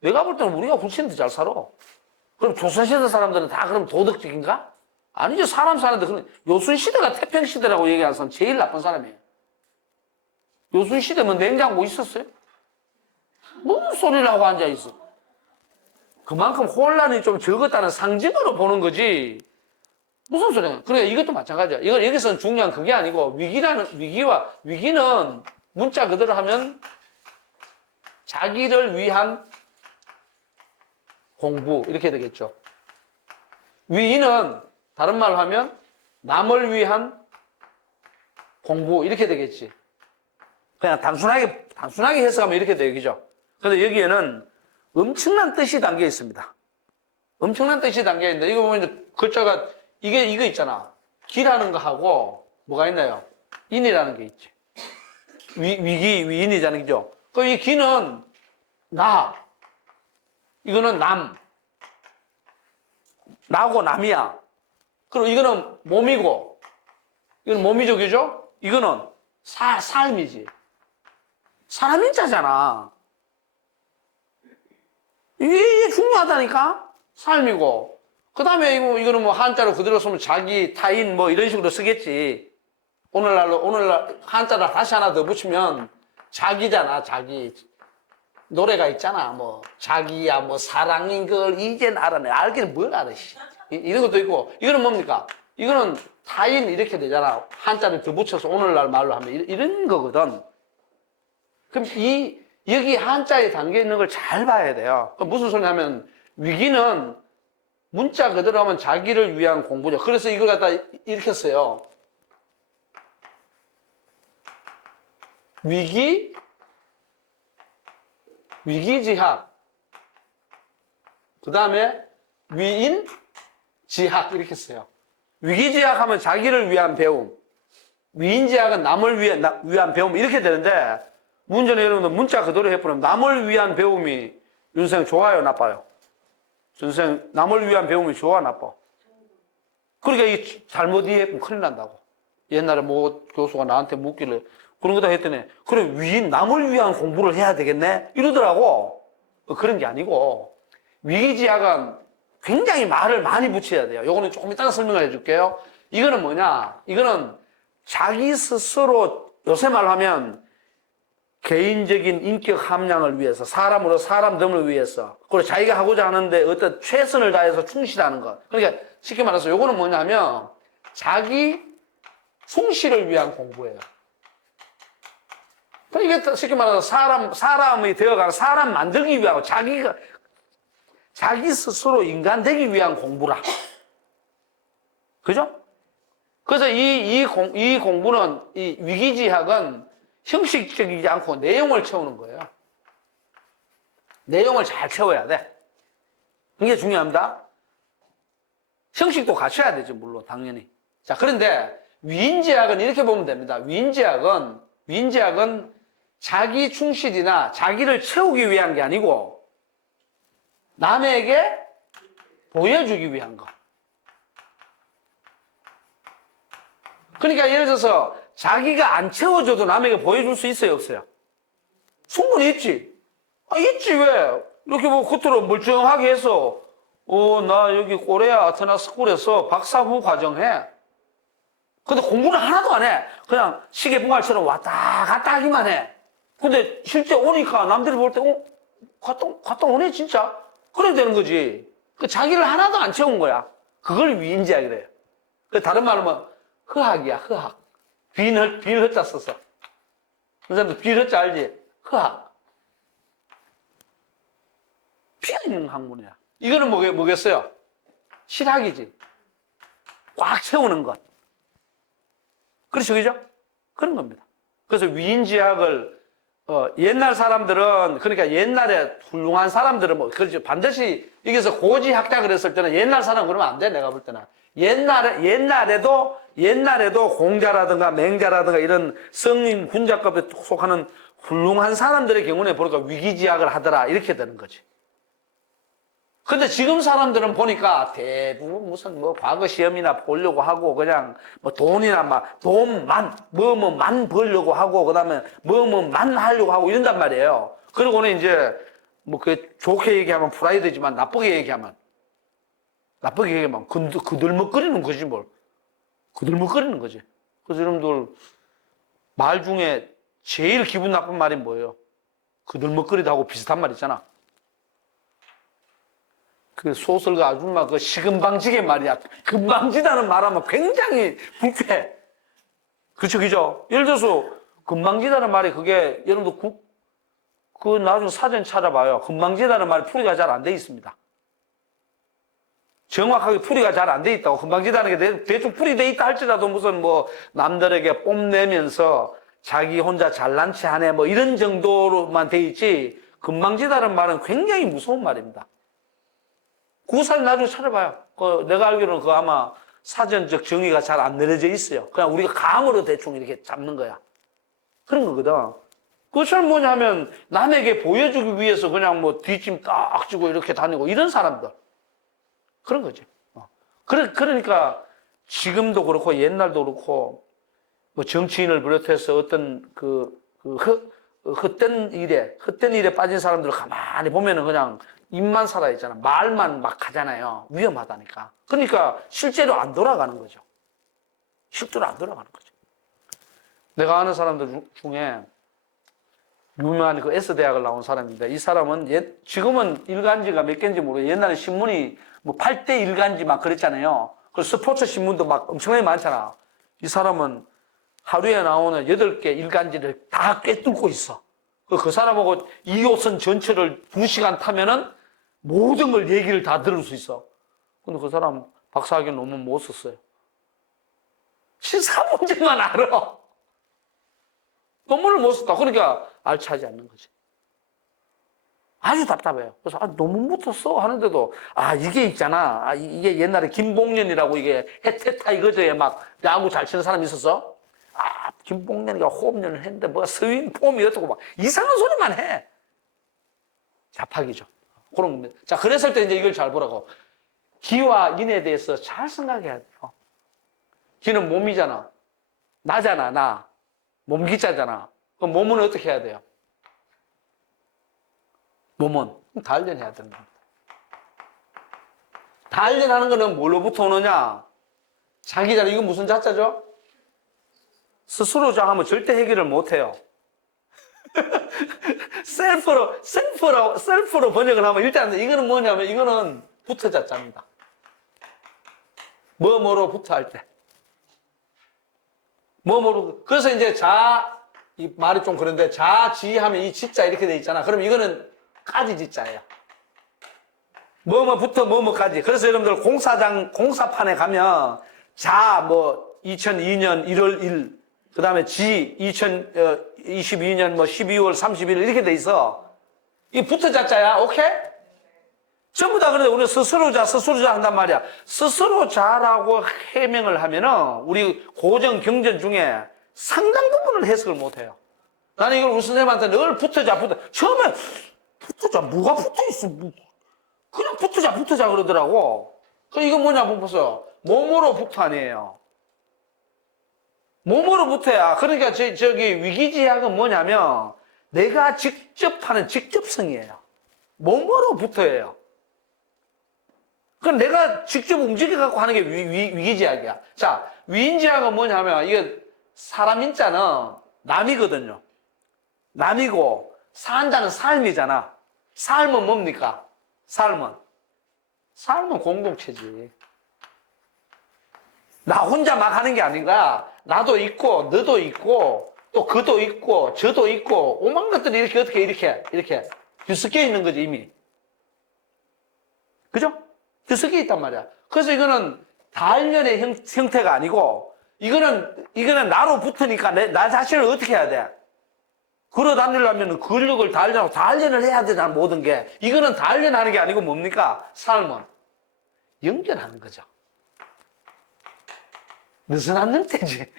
내가 볼 때는 우리가 훨씬 더 잘 살아. 그럼 조선시대 사람들은 다 그럼 도덕적인가? 아니죠. 사람 사는데, 요순시대가 태평시대라고 얘기하는 사람 제일 나쁜 사람이에요. 요순시대 냉장고 있었어요? 무슨 소리를 하고 앉아있어? 그만큼 혼란이 좀 적었다는 상징으로 보는 거지. 무슨 소리야? 그래, 이것도 마찬가지야. 여기서는 중요한 그게 아니고, 위기는 문자 그대로 하면 자기를 위한 공부, 이렇게 되겠죠. 위인은 다른 말로 하면 남을 위한 공부 이렇게 되겠지. 그냥 단순하게 해석하면 이렇게 되겠죠. 그런데 여기에는 엄청난 뜻이 담겨 있습니다. 엄청난 뜻이 담겨 있는데 이거 보면 이제 글자가 이거 있잖아. 기라는 거 하고 뭐가 있나요? 인이라는 게 있지. 위인이잖아요. 그죠? 그럼 이 기는 나. 이거는 남. 나고 남이야. 그리고 이거는 몸이고, 이거는 몸이죠. 그죠? 이거는 삶이지. 사람 인자잖아. 이게 중요하다니까? 삶이고. 그 다음에 이거는 뭐 한자로 그대로 쓰면 자기, 타인 뭐 이런 식으로 쓰겠지. 오늘날 한자로 다시 하나 더 붙이면 자기잖아, 자기. 노래가 있잖아. 뭐, 자기야, 뭐, 사랑인 걸 이젠 알아내. 알기는 뭘 알아, 씨. 이런 것도 있고. 이거는 뭡니까? 이거는 타인 이렇게 되잖아. 한자를 더 붙여서 오늘날 말로 하면 이런 거거든. 그럼 여기 한자에 담겨 있는 걸 잘 봐야 돼요. 무슨 소리 하면 위기는 문자 그대로 하면 자기를 위한 공부죠. 그래서 이걸 갖다 이렇게 써요. 위기지학. 그 다음에 위인지학 이렇게 써요. 위기지학 하면 자기를 위한 배움. 위인지학은 남을 위한 배움 이렇게 되는데 문제는 여러분들 문자 그대로 해보면 남을 위한 배움이 윤생 좋아요 나빠요? 윤생 남을 위한 배움이 좋아 나빠? 그러니까 이 잘못 이해하면 큰일 난다고. 옛날에 뭐 교수가 나한테 묻길래 그런 거다 했더니 그래 남을 위한 공부를 해야 되겠네 이러더라고. 그런 게 아니고 위기지학은 굉장히 말을 많이 붙여야 돼요. 요거는 조금 이따가 설명을 해줄게요. 이거는 뭐냐? 이거는 자기 스스로 요새 말하면 개인적인 인격 함량을 위해서 사람으로 사람됨을 위해서 그리고 자기가 하고자 하는데 어떤 최선을 다해서 충실하는 것. 그러니까 쉽게 말해서 요거는 뭐냐면 자기 충실을 위한 공부예요. 이게 쉽게 말해서 사람이 되어가는 사람 만들기 위하고 자기 스스로 인간 되기 위한 공부라. 그죠? 그래서 이 공부는, 이 위기지학은 형식적이지 않고 내용을 채우는 거예요. 내용을 잘 채워야 돼. 이게 중요합니다. 형식도 갖춰야 되죠, 물론, 당연히. 자, 그런데 위인지학은 이렇게 보면 됩니다. 위인지학은 자기 충실이나 자기를 채우기 위한 게 아니고 남에게 보여주기 위한 거. 그러니까 예를 들어서 자기가 안 채워줘도 남에게 보여줄 수 있어요, 없어요? 충분히 있지. 있지, 왜? 이렇게 뭐 겉으로 멀쩡하게 해서 나 여기 코레아 아테나 스쿨에서 박사 후 과정해. 근데 공부는 하나도 안 해. 그냥 시계봉알처럼 왔다 갔다 하기만 해. 근데 실제 오니까 남들이 볼 때, 갔다 오네, 진짜. 그래야 되는 거지. 자기를 하나도 안 채운 거야. 그걸 위인지학이래요. 다른 말로 하면 허학이야, 허학. 빈 허자 써서. 선생님도 빈 허자 알지? 허학. 피어 있는 학문이야. 이거는 뭐겠어요? 실학이지. 꽉 채우는 것. 그렇죠, 그죠? 그런 겁니다. 그래서 위인지학을 옛날 사람들은, 그러니까 옛날에 훌륭한 사람들은 그렇죠. 반드시 여기서 고지학자 그랬을 때는 옛날 사람 그러면 안 돼, 내가 볼 때는. 옛날에도 공자라든가 맹자라든가 이런 성인 군자급에 속하는 훌륭한 사람들의 경우에 보니까 위기지학을 하더라. 이렇게 되는 거지. 근데 지금 사람들은 보니까 대부분 무슨 과거 시험이나 보려고 하고 그냥 돈이나 돈만 벌려고 하고 그다음에 뭐만 하려고 하고 이런단 말이에요. 그러고는 이제 좋게 얘기하면 프라이드지만 나쁘게 얘기하면 그들먹거리는 거지 뭘. 그들먹거리는 거지. 그래서 여러분들 말 중에 제일 기분 나쁜 말이 뭐예요? 그들먹거리다 하고 비슷한 말 있잖아. 그 소설가 아줌마 시금방지게 말이야. 금방지다는 말하면 굉장히 불쾌해. 그렇죠, 그죠? 예를 들어서 금방지다는 말이 그게 여러분들 나중에 사전 찾아봐요. 금방지다는 말이 풀이가 잘 안 돼 있습니다. 정확하게 풀이가 잘 안 돼 있다고. 금방지다는 게 대충 풀이돼 있다 할지라도 무슨 남들에게 뽐내면서 자기 혼자 잘난 체 하네 이런 정도로만 돼 있지. 금방지다는 말은 굉장히 무서운 말입니다. 구사를 나중에 찾아봐요. 내가 알기로는 아마 사전적 정의가 잘 안 내려져 있어요. 그냥 우리가 감으로 대충 이렇게 잡는 거야. 그런 거거든. 그것처럼 뭐냐면 남에게 보여주기 위해서 그냥 뭐 뒷짐 딱 지고 이렇게 다니고 이런 사람들. 그런 거지. 그러니까 지금도 그렇고 옛날도 그렇고 뭐 정치인을 비롯해서 어떤 헛된 일에 빠진 사람들을 가만히 보면은 그냥 입만 살아있잖아. 말만 막 하잖아요. 위험하다니까. 그러니까 실제로 안 돌아가는 거죠. 실제로 안 돌아가는 거죠. 내가 아는 사람들 중에 유명한 그 S대학을 나온 사람인데 이 사람은 지금은 일간지가 몇 개인지 모르겠어요. 옛날에 신문이 뭐 8대 일간지 막 그랬잖아요. 그 스포츠 신문도 막 엄청나게 많잖아. 이 사람은 하루에 나오는 8개 일간지를 다 꿰뚫고 있어. 그 사람하고 2호선 전철을 2시간 타면은 모든 걸 얘기를 다 들을 수 있어. 근데 그 사람 박사학위 논문 못 썼어요. 시사 문제만 알아. 논문을 못 썼다. 그러니까 알차지 않는 거지. 아주 답답해요. 그래서 논문부터 써 하는데도 이게 있잖아. 이게 옛날에 김봉련이라고 이게 해태타이거즈에 막 야구 잘 치는 사람이 있었어. 김봉련이가 홈런을 했는데 뭐가 스윙 폼이 어떻고 막 이상한 소리만 해. 자팍이죠. 그런 겁니다. 자, 그랬을 때 이제 이걸 잘 보라고. 기와 인에 대해서 잘 생각해야 돼요. 기는 몸이잖아. 나잖아, 나. 몸기자잖아. 그럼 몸은 어떻게 해야 돼요? 몸은 단련해야 된다. 단련하는 거는 뭘로부터 오느냐? 자기 자리, 이거 무슨 자자죠? 스스로자 하면 절대 해결을 못 해요. 셀프로 번역을 하면 일단 이거는 뭐냐면 이거는 부터 자자입니다. 뭐뭐로부터 할 때. 뭐뭐로. 그래서 이제 이 말이 좀 그런데 자지하면 이 지자 이렇게 돼 있잖아. 그럼 이거는 까지 지자예요. 뭐뭐부터 뭐뭐까지. 그래서 여러분들 공사판에 가면 2002년 1월 1, 그 다음에 2022년 12월 31일 이렇게 돼 있어. 이 부터 자자야. 오케이? 전부 다 그런데 우리 스스로자 한단 말이야. 스스로자라고 해명을 하면은 우리 고정 경전 중에 상당 부분을 해석을 못 해요. 나는 이걸 우리 선생님한테 늘 붙어자. 처음에 붙어자, 뭐가 붙어 있어? 그냥 붙어자 그러더라고. 이건 뭐냐 보세요. 몸으로부터 아니에요. 몸으로부터야. 그러니까 저기 위기지약은 뭐냐면 내가 직접 하는 직접성이에요. 몸으로부터예요. 그럼 내가 직접 움직여갖고 하는 게 위기지약이야. 자, 위인지약은 뭐냐면 이게 사람 인자는 남이거든요. 남이고 산자는 삶이잖아. 삶은 뭡니까? 삶은 공동체지. 나 혼자 막 하는 게 아닌가. 나도 있고 너도 있고 또 그도 있고 저도 있고 오만 것들이 이렇게 뒤섞여 있는 거지 이미. 그죠? 뒤섞여 있단 말이야. 그래서 이거는 단련의 형태가 아니고 이거는 나로 붙으니까 나 자신을 어떻게 해야 돼? 걸어 다니려면 근력을 단련을 해야 되잖아, 모든 게. 이거는 단련하는 게 아니고 뭡니까? 삶은 연결하는 거죠. 느슨한 형태지.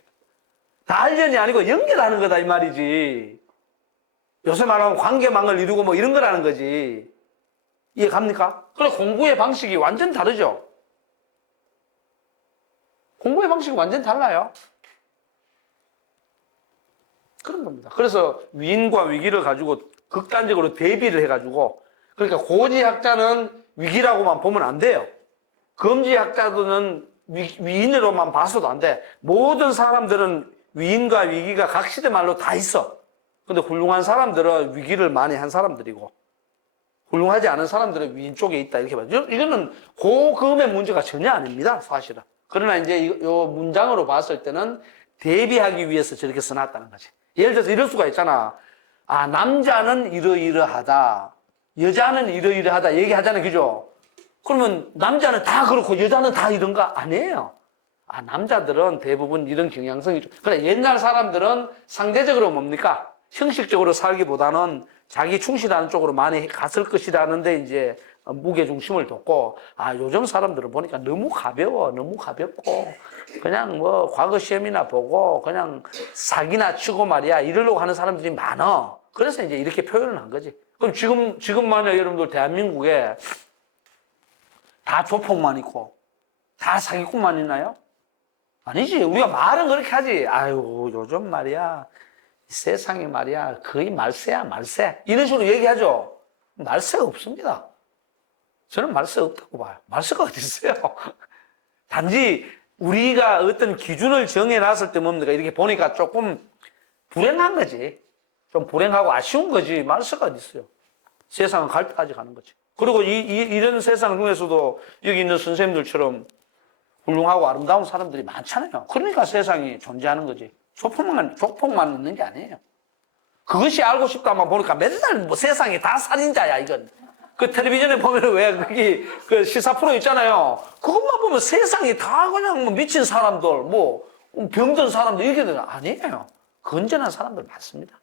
단련이 아니고 연결하는 거다 이 말이지. 요새 말하면 관계망을 이루고 뭐 이런 거라는 거지. 이해 갑니까? 그래, 공부의 방식이 완전 다르죠. 공부의 방식이 완전 달라요. 그런 겁니다. 그래서 위인과 위기를 가지고 극단적으로 대비를 해가지고, 그러니까 고지학자는 위기라고만 보면 안 돼요. 검지학자들은 위인으로만 봐서도 안 돼. 모든 사람들은 위인과 위기가 각 시대 말로 다 있어. 근데 훌륭한 사람들은 위기를 많이 한 사람들이고, 훌륭하지 않은 사람들은 위인 쪽에 있다. 이렇게 봐요. 이거는 고금의 문제가 전혀 아닙니다, 사실은. 그러나 이제 이 문장으로 봤을 때는 대비하기 위해서 저렇게 써놨다는 거지. 예를 들어서 이럴 수가 있잖아. 남자는 이러이러하다. 여자는 이러이러하다. 얘기하잖아요. 그죠? 그러면 남자는 다 그렇고 여자는 다 이런가? 아니에요. 남자들은 대부분 이런 경향성이 좀. 그래, 옛날 사람들은 상대적으로 뭡니까? 형식적으로 살기보다는 자기 충실하는 쪽으로 많이 갔을 것이라는데 이제 무게 중심을 뒀고, 아, 요즘 사람들을 보니까 너무 가벼워, 너무 가볍고, 그냥 뭐 과거 시험이나 보고 그냥 사기나 치고 말이야 이러려고 하는 사람들이 많아. 그래서 이제 이렇게 표현을 한 거지. 그럼 지금 만약 여러분들 대한민국에 다 조폭만 있고 다 사기꾼만 있나요? 아니지. 우리가 말은 그렇게 하지. 아유, 요즘 말이야 세상에 말이야 거의 말세야 말세 이런 식으로 얘기하죠. 말세가 없습니다. 저는 말세가 없다고 봐요. 말세가 어디 있어요? 단지 우리가 어떤 기준을 정해놨을 때 뭡니까? 이렇게 보니까 조금 불행한 거지. 좀 불행하고 아쉬운 거지. 말세가 어디 있어요? 세상은 갈 때까지 가는 거지. 그리고 이런 세상 중에서도 여기 있는 선생님들처럼 훌륭하고 아름다운 사람들이 많잖아요. 그러니까 세상이 존재하는 거지. 조폭만 있는 게 아니에요. 그것이 알고 싶다만 보니까 맨날 뭐 세상에 다 살인자야, 이건. 그 텔레비전에 보면 왜 거기 그 시사 프로 있잖아요. 그것만 보면 세상이 다 그냥 뭐 미친 사람들, 뭐 병든 사람들 이게 아니에요. 건전한 사람들 많습니다.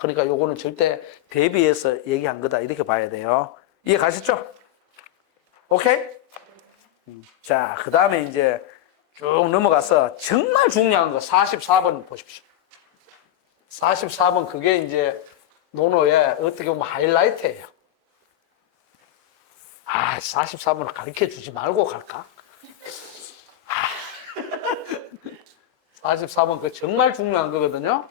그러니까 요거는 절대 대비해서 얘기한 거다 이렇게 봐야 돼요. 이해 가셨죠? 오케이? 자, 그 다음에 이제 쭉 넘어가서 정말 중요한 거 44번 보십시오. 44번 그게 이제 논어의 어떻게 보면 하이라이트예요. 아, 44번을 가르쳐 주지 말고 갈까? 44번 그 정말 중요한 거거든요.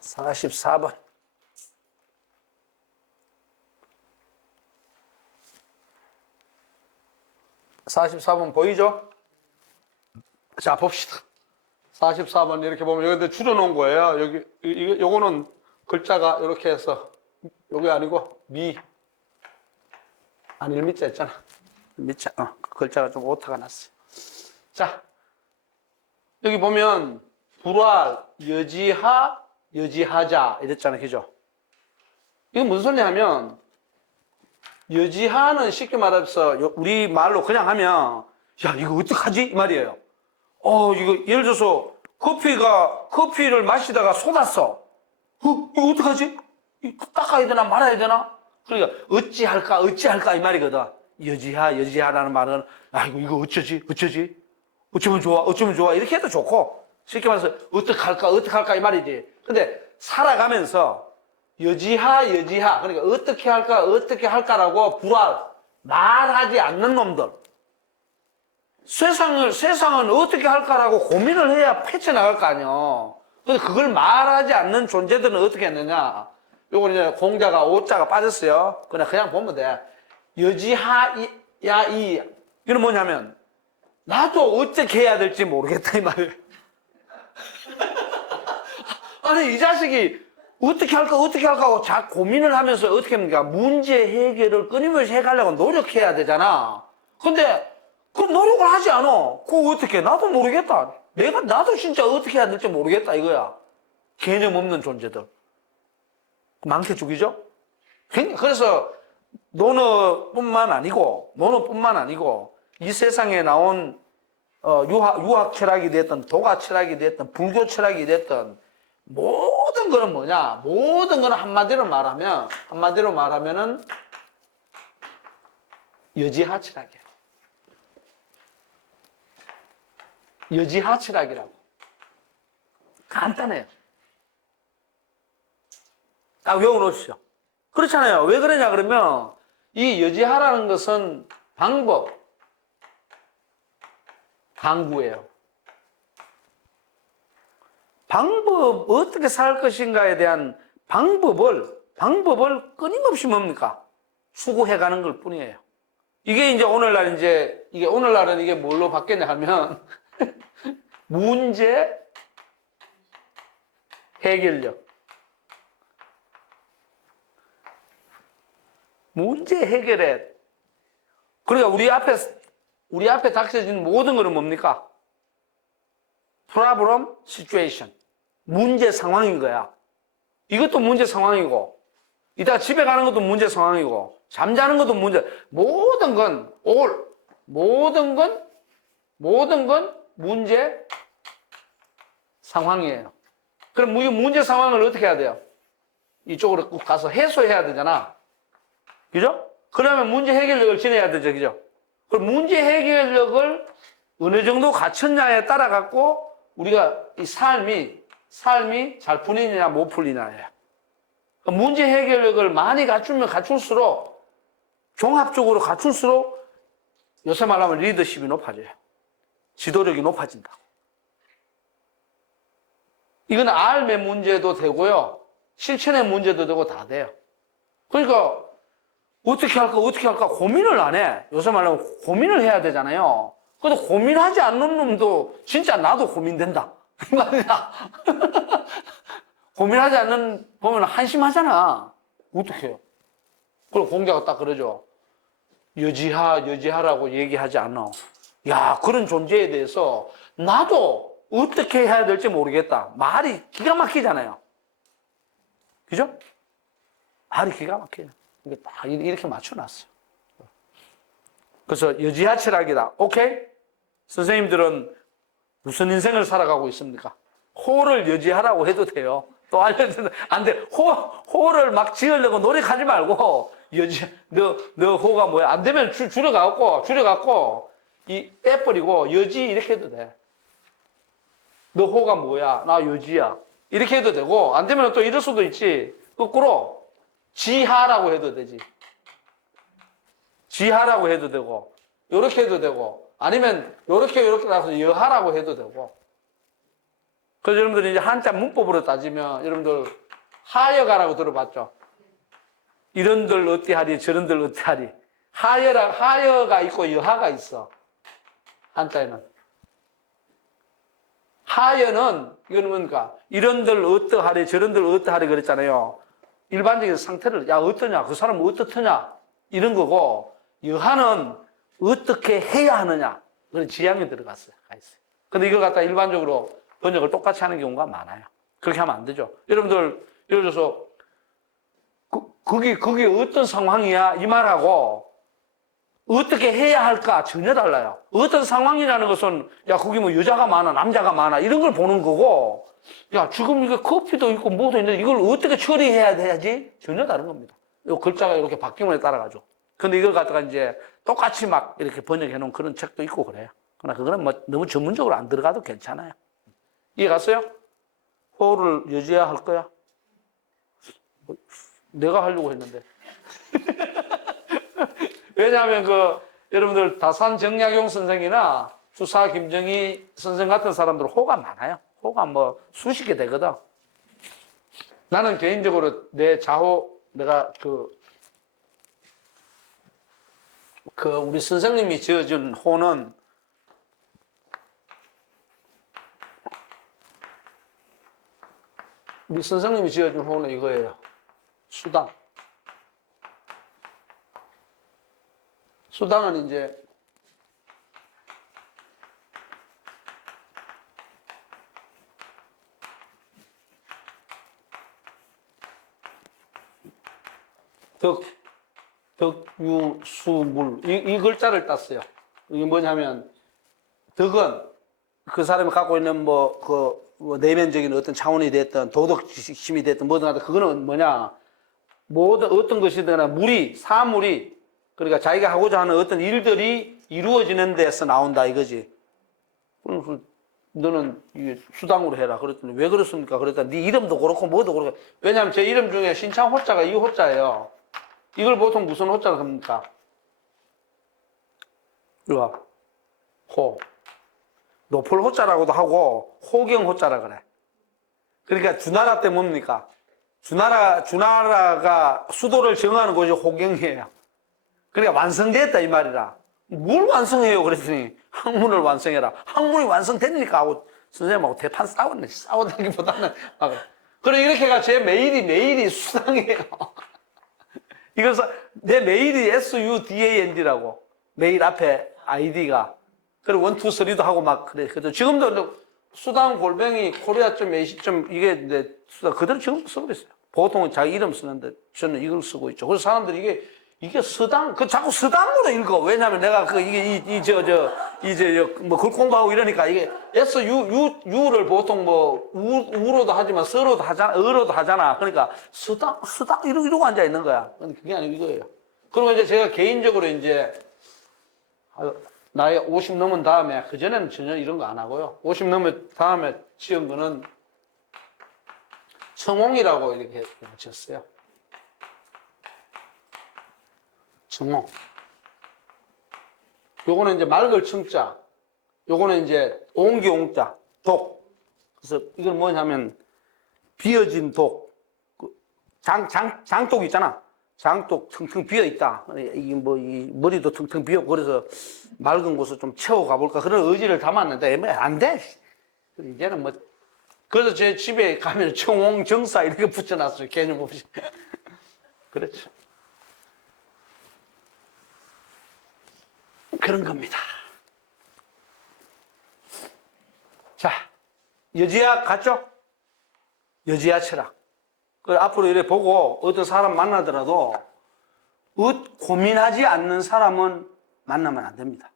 (44번) 44번 보이죠? 자, 봅시다. 44번 이렇게 보면 여기 줄여놓은 거예요. 요거는 글자가 이렇게 해서 요게 아니고 아니 밑자 있잖아. 밑자, 글자가 좀 오타가 났어요. 자, 여기 보면 불활, 여지하, 여지하자 이랬잖아요. 그죠? 이게 무슨 소리냐면 여지하는 쉽게 말해서 우리 말로 그냥 하면 야 이거 어떡하지? 이 말이에요. 이거 예를 들어서 커피를 마시다가 쏟았어. 이거 어떡하지? 이거 닦아야 되나 말아야 되나? 그러니까 어찌할까 이 말이거든. 여지하라는 말은 이거 어쩌지? 어쩌면 좋아 이렇게 해도 좋고 쉽게 말해서 어떡할까 이 말이지. 근데 살아가면서 여지하 그러니까 어떻게 할까라고 말하지 않는 놈들, 세상은 어떻게 할까라고 고민을 해야 패쳐나갈 거 아니야. 근데 그걸 말하지 않는 존재들은 어떻게 했느냐. 요건 이제 공자가 오자가 빠졌어요. 그냥 보면 돼. 여지하 이건 뭐냐면 나도 어떻게 해야 될지 모르겠다 이 말이에요. 아니 이 자식이 어떻게 할까 하고 자꾸 고민을 하면서 어떻게 합니까? 문제 해결을 끊임없이 해가려고 노력해야 되잖아. 근데 그 노력을 하지 않아. 그거 어떻게 나도 모르겠다. 나도 진짜 어떻게 해야 될지 모르겠다 이거야. 개념 없는 존재들 많게 죽이죠. 그래서 논어뿐만 아니고 이 세상에 나온 유학 철학이 됐든 도가 철학이 됐든 불교 철학이 됐든 모든 거는 뭐냐? 모든 거는 한마디로 말하면은 여지하 철학이야. 여지하 철학이라고. 간단해요. 딱 외워놓으시죠. 그렇잖아요. 왜 그러냐 그러면 이 여지하라는 것은 강구예요. 어떻게 살 것인가에 대한 방법을 끊임없이 뭡니까? 추구해가는 걸 뿐이에요. 이게 오늘날은 이게 뭘로 바뀌었냐 하면 문제 해결력. 문제 해결에 그러니까 우리 앞에 닥쳐진 모든 것은 뭡니까? problem, situation. 문제 상황인 거야. 이것도 문제 상황이고, 이따가 집에 가는 것도 문제 상황이고, 잠자는 것도 문제. 모든 건 모든 건 문제 상황이에요. 그럼 이 문제 상황을 어떻게 해야 돼요? 이쪽으로 꼭 가서 해소해야 되잖아. 그죠? 그러면 문제 해결력을 지내야 되죠. 그죠? 그럼 문제 해결력을 어느 정도 갖췄냐에 따라 갖고 우리가 이 삶이 잘 풀리느냐 못 풀리냐예요. 문제 해결력을 많이 갖추면 갖출수록 종합적으로 갖출수록 요새 말하면 리더십이 높아져요. 지도력이 높아진다. 이건 삶의 문제도 되고요. 실천의 문제도 되고 다 돼요. 그러니까 어떻게 할까 고민을 안 해. 요새 말하면 고민을 해야 되잖아요. 근데 고민하지 않는 놈도 진짜 나도 고민된다. 이 말이야. 고민하지 않는 보면 한심하잖아. 어떻게 해요? 그리고 공자가 딱 그러죠. 여지하라고 얘기하지 않아. 야, 그런 존재에 대해서 나도 어떻게 해야 될지 모르겠다. 말이 기가 막히잖아요. 그죠? 말이 기가 막혀요. 이게 딱 이렇게 맞춰놨어요. 그래서 여지하철학이다. 오케이? 선생님들은 무슨 인생을 살아가고 있습니까? 호를 여지하라고 해도 돼요. 또 알려주는, 안 돼. 호를 막 지으려고 노력하지 말고, 너 호가 뭐야? 안 되면 줄여갖고, 빼버리고, 여지 이렇게 해도 돼. 너 호가 뭐야? 나 여지야. 이렇게 해도 되고, 안 되면 또 이럴 수도 있지. 거꾸로, 지하라고 해도 되지. 지하라고 해도 되고, 요렇게 해도 되고, 아니면 요렇게 나서 여하라고 해도 되고. 그래서 여러분들이 이제 한자 문법으로 따지면 여러분들 하여가라고 들어봤죠? 이런들 어찌하리 저런들 어찌하리. 하여가 있고 여하가 있어. 한자에는. 하여는 이거는 뭡니까? 이런들 어떠하리 저런들 어떠하리 그랬잖아요. 일반적인 상태를 야 어떠냐 그 사람은 어떻더냐 이런 거고, 여하는 어떻게 해야 하느냐 그런 지향이 들어갔어요. 근데 이걸 갖다 일반적으로 번역을 똑같이 하는 경우가 많아요. 그렇게 하면 안 되죠. 여러분들 예를 들어서 그게 어떤 상황이야 이 말하고 어떻게 해야 할까 전혀 달라요. 어떤 상황이라는 것은 야 거기 뭐 여자가 많아 남자가 많아 이런 걸 보는 거고, 야 지금 이게 커피도 있고 뭐도 있는데 이걸 어떻게 처리해야 돼야지 전혀 다른 겁니다. 요 글자가 이렇게 바뀜에 따라 가지고. 근데 이걸 갖다가 이제 똑같이 막 이렇게 번역해 놓은 그런 책도 있고 그래요. 그러나 그거는 뭐 너무 전문적으로 안 들어가도 괜찮아요. 이해 갔어요? 호를 여지해야 할 거야? 내가 하려고 했는데. 왜냐하면 여러분들 다산 정약용 선생이나 주사 김정희 선생 같은 사람들은 호가 많아요. 호가 뭐 수십 개 되거든. 나는 개인적으로 내 자호, 내가 우리 선생님이 지어준 호는 우리 선생님이 지어준 호는 이거예요. 수당. 수당은 이제 덕유수물 이 글자를 땄어요. 이게 뭐냐면 덕은 그 사람이 갖고 있는 뭐 내면적인 어떤 차원이 됐든 도덕심이 됐든 뭐든 하든 그거는 뭐냐, 모든 어떤 것이든 사물이 그러니까 자기가 하고자 하는 어떤 일들이 이루어지는 데서 나온다 이거지. 그래서 너는 이게 수당으로 해라 그랬더니 왜 그렇습니까? 그랬더니 네 이름도 그렇고 뭐도 그렇고. 왜냐하면 제 이름 중에 신창 호자가 이 호자예요. 이걸 보통 무슨 호자로 합니까? 이거 호. 노폴 호자라고도 하고 호경 호자라 그래. 그러니까 주나라 때 뭡니까? 주나라가 수도를 정하는 곳이 호경이에요. 그러니까 완성됐다 이 말이라. 뭘 완성해요? 그랬더니 학문을 완성해라. 학문이 완성됐니까 하고 선생님하고 대판 싸웠네. 싸우다기보다는 그래 이렇게가 제 메일이 수당이에요. 이것은 내 메일이 SUDAND라고 메일 앞에 아이디가. 그리고 1, 2, 3도 하고 막 그래. 지금도 수당 골뱅이 코리아.ac. 이게 내 수당 그대로 지금도 쓰고 있어요. 보통은 자기 이름 쓰는데 저는 이걸 쓰고 있죠. 그래서 사람들이 이게 서당, 자꾸 서당으로 읽어. 왜냐면 내가 뭐, 글 공부하고 이러니까 이게 유를 보통 뭐, 우로도 하지만 서로도 하잖아, 어로도 하잖아. 그러니까 서당, 이러고 앉아 있는 거야. 근데 그게 아니고 이거예요. 그리고 이제 제가 개인적으로 이제, 나이 50 넘은 다음에, 그전에는 전혀 이런 거 안 하고요. 50 넘은 다음에 지은 거는 청홍이라고 이렇게 지었어요. 청홍. 요거는 이제 맑을 청자. 요거는 이제 옹기옹자. 독. 그래서 이건 뭐냐면, 비어진 독. 장독 있잖아. 장독 텅텅 비어 있다. 이게 뭐, 이 머리도 텅텅 비었고, 그래서 맑은 곳을 좀 채워가 볼까. 그런 의지를 담았는데, 안 돼. 이제는 뭐, 그래서 제 집에 가면 청홍정사 이렇게 붙여놨어요. 개념 없이. 그렇죠. 그런 겁니다. 자, 여지야 갔죠? 여지야 철학. 그 앞으로 이래 보고 어떤 사람 만나더라도 고민하지 않는 사람은 만나면 안 됩니다.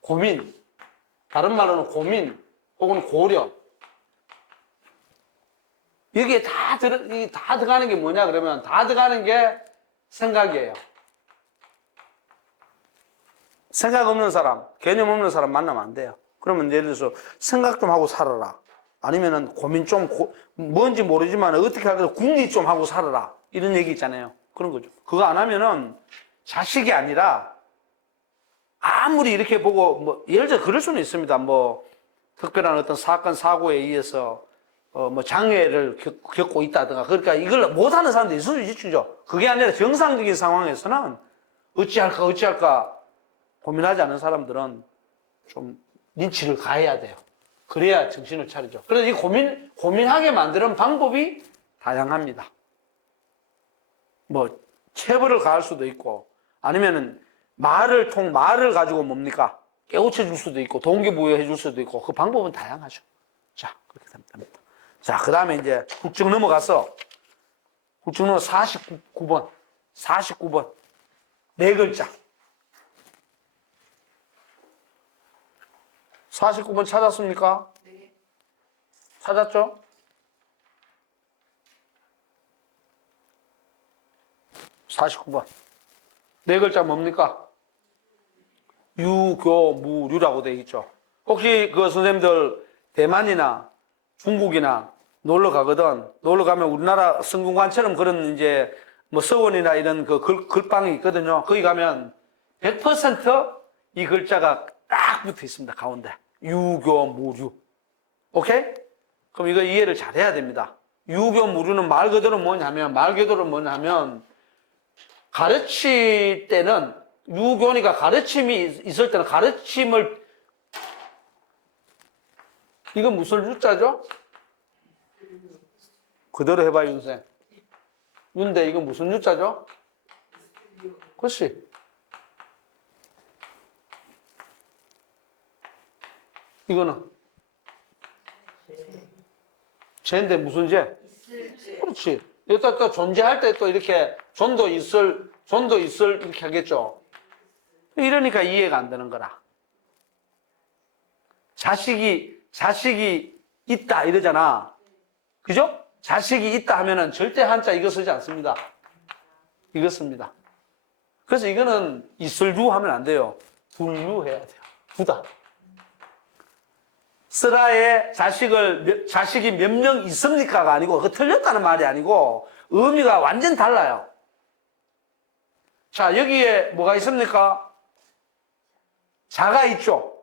고민. 다른 말로는 고민 혹은 고려. 여기에 다 들어가는 게 뭐냐 그러면 다 들어가는 게 생각이에요. 생각 없는 사람, 개념 없는 사람 만나면 안 돼요. 그러면 예를 들어서 생각 좀 하고 살아라. 아니면은 고민 좀, 뭔지 모르지만 어떻게 하든 궁리 좀 하고 살아라. 이런 얘기 있잖아요. 그런 거죠. 그거 안 하면은 자식이 아니라 아무리 이렇게 보고, 뭐, 예를 들어 그럴 수는 있습니다. 뭐, 특별한 어떤 사건, 사고에 의해서, 뭐, 장애를 겪고 있다든가. 그러니까 이걸 못하는 사람도 있을 수 있죠. 그게 아니라 정상적인 상황에서는 어찌할까 고민하지 않는 사람들은 좀 인치를 가해야 돼요. 그래야 정신을 차리죠. 그래서 이 고민하게 만드는 방법이 다양합니다. 뭐, 체벌을 가할 수도 있고, 아니면은 말을 가지고 뭡니까? 깨우쳐 줄 수도 있고, 동기부여해 줄 수도 있고, 그 방법은 다양하죠. 자, 그렇게 됩니다. 자, 그 다음에 이제 훌쩍 넘어가서, 49번. 49번. 네 글자. 49번 찾았습니까? 네. 찾았죠? (49번) 네 글자 뭡니까? 유교무류라고 되어 있죠. 혹시 그 선생님들 대만이나 중국이나 놀러 가거든. 놀러 가면 우리나라 성균관처럼 그런 이제 뭐 서원이나 이런 그 글방이 있거든요. 거기 가면 100% 이 글자가 딱 붙어 있습니다. 가운데. 유교무류. 오케이? 그럼 이거 이해를 잘 해야 됩니다. 유교무류는 말 그대로 뭐냐면 가르칠 때는 유교니까 가르침이 있을 때는 가르침을 이건 무슨 유자죠? 그대로 해봐요, 윤생. 윤대 이건 무슨 유자죠? 그렇지. 이거는 죄인데 무슨 죄? 그렇지. 여기다 또 존재할 때 또 이렇게 존도 있을 이렇게 하겠죠. 이러니까 이해가 안 되는 거라. 자식이 있다 이러잖아. 그죠? 자식이 있다 하면은 절대 한자 이거 쓰지 않습니다. 이거 씁니다. 그래서 이거는 있을유 하면 안 돼요. 둘유 해야 돼요. 두다. 쓰라에 자식이 몇 명 있습니까가 아니고, 그거 틀렸다는 말이 아니고, 의미가 완전 달라요. 자, 여기에 뭐가 있습니까? 자가 있죠?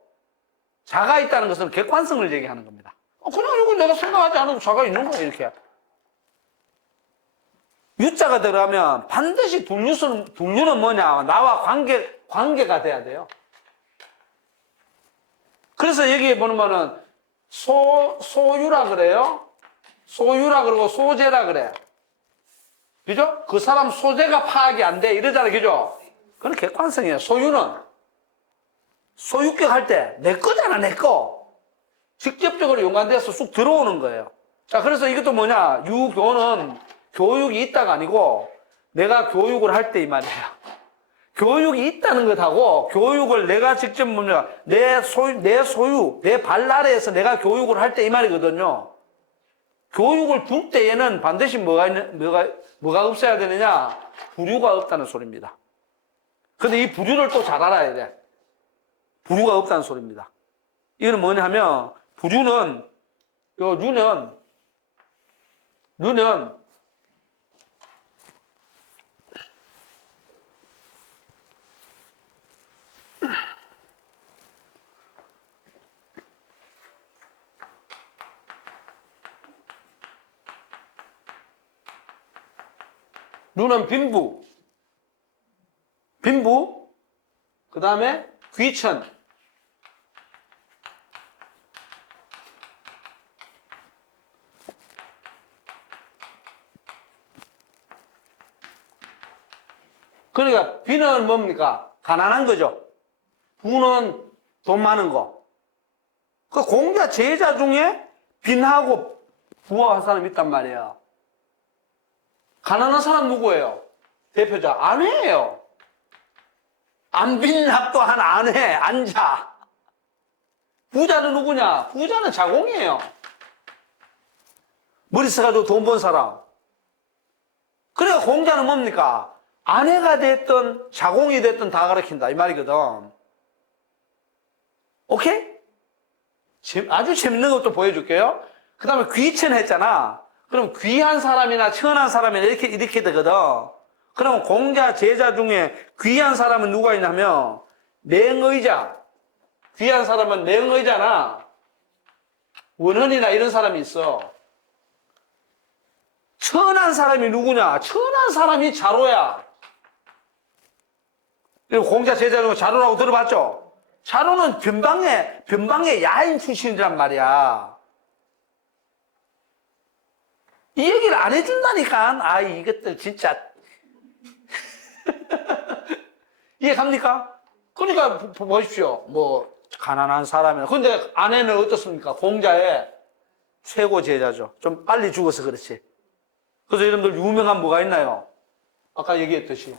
자가 있다는 것은 객관성을 얘기하는 겁니다. 그냥 이거 내가 생각하지 않아도 자가 있는 거야, 이렇게. 유자가 들어가면 반드시 둘유는 뭐냐? 나와 관계가 돼야 돼요. 그래서 여기에 보면은 소유라 그래요. 소유라 그러고 소재라 그래. 그죠? 그 사람 소재가 파악이 안 돼. 이러잖아요. 그죠? 그건 객관성이에요. 소유는 소유격 할 때 내 거잖아, 내 거. 직접적으로 연관돼서 쑥 들어오는 거예요. 자, 그래서 이것도 뭐냐? 유교는 교육이 있다가 아니고 내가 교육을 할 때 이 말이에요. 교육이 있다는 것하고 교육을 내가 직접 뭐냐 내 소유, 내 발 아래에서 내가 교육을 할 때 이 말이거든요. 교육을 둘 때에는 반드시 뭐가 없어야 되느냐? 부류가 없다는 소리입니다. 근데 이 부류를 또 잘 알아야 돼. 부류가 없다는 소리입니다. 이거는 뭐냐면 부류는 루는 빈부, 그 다음에 귀천, 그러니까 비는 뭡니까? 가난한 거죠. 부는 돈 많은 거. 그 공자 제자 중에 빈하고 부한 사람이 있단 말이에요. 가난한 사람 누구예요? 대표자 아내예요. 안 빈납도 한 아내 안자. 부자는 누구냐? 부자는 자공이에요. 머리 써가지고 돈 번 사람. 그러니까 공자는 뭡니까? 아내가 됐든 자공이 됐든 다 가르친다 이 말이거든. 오케이? 아주 재밌는 것도 보여줄게요. 그 다음에 귀천 했잖아. 그럼 귀한 사람이나 천한 사람이나 이렇게 되거든. 그러면 공자, 제자 중에 귀한 사람은 누가 있냐면 맹의자. 귀한 사람은 맹의자나 원헌이나 이런 사람이 있어. 천한 사람이 누구냐? 천한 사람이 자로야. 그리고 공자, 제자 중에 자로라고 들어봤죠? 자로는 변방의 야인 출신이란 말이야. 이 얘기를 안 해준다니까. 아, 이것들 진짜. 이해 갑니까? 그러니까 보십시오. 뭐 가난한 사람이나. 근데 아내는 어떻습니까? 공자의 최고 제자죠. 좀 빨리 죽어서 그렇지. 그래서 여러분들 유명한 뭐가 있나요? 아까 얘기했듯이.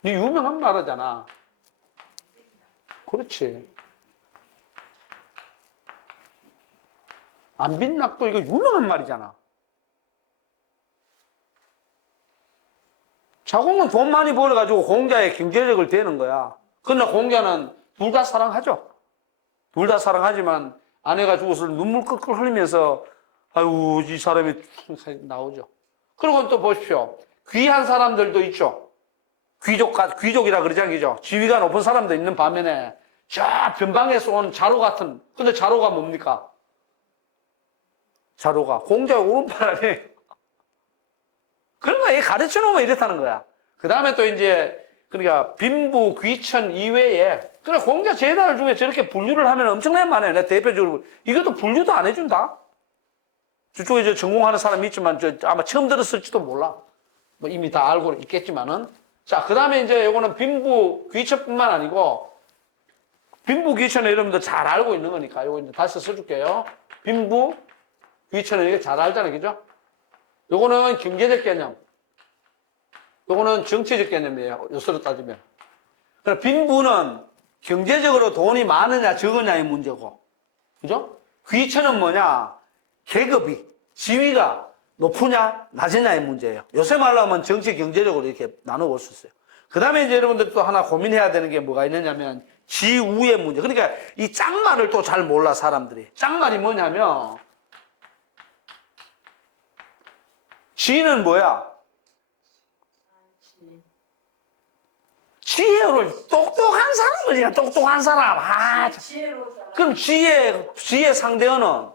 네 유명한 말하잖아. 그렇지. 안 빈낙도 이거 유명한 말이잖아. 자공은 돈 많이 벌어가지고 공자의 경제력을 대는 거야. 그러나 공자는 둘 다 사랑하죠. 둘 다 사랑하지만 아내가 죽어서 눈물 끌끌 흘리면서 아유 이 사람이 나오죠. 그리고 또 보십시오. 귀한 사람들도 있죠. 귀족이라 그러지 않겠죠. 지위가 높은 사람도 있는 반면에 저 변방에서 온 자로 같은. 근데 자로가 뭡니까? 자로가 공자의 오른팔 아니에요. 그러니까 얘 가르쳐 놓으면 이렇다는 거야. 그 다음에 또 이제, 그러니까 빈부, 귀천 이외에, 그래, 공자 제자들 중에 저렇게 분류를 하면 엄청나게 많아요. 내가 대표적으로. 이것도 분류도 안 해준다? 저쪽에 저 전공하는 사람이 있지만, 아마 처음 들었을지도 몰라. 뭐 이미 다 알고 있겠지만은. 자, 그 다음에 이제 요거는 빈부, 귀천뿐만 아니고, 빈부, 귀천은 여러분들 잘 알고 있는 거니까, 요거 이제 다시 써줄게요. 빈부, 귀천은 이게 잘 알잖아요. 그죠? 요거는 경제적 개념. 요거는 정치적 개념이에요. 요소로 따지면. 그럼 빈부는 경제적으로 돈이 많으냐 적으냐의 문제고. 그죠? 귀천은 뭐냐? 계급이, 지위가 높으냐 낮으냐의 문제예요. 요새 말로 하면 정치 경제적으로 이렇게 나눠볼 수 있어요. 그 다음에 이제 여러분들 또 하나 고민해야 되는 게 뭐가 있느냐면 지우의 문제. 그러니까 이 짝말을 또 잘 몰라 사람들이. 짝말이 뭐냐면 지는 뭐야? 지혜로 똑똑한 사람이야. 똑똑한 사람. 아, 그럼 지혜 상대어는?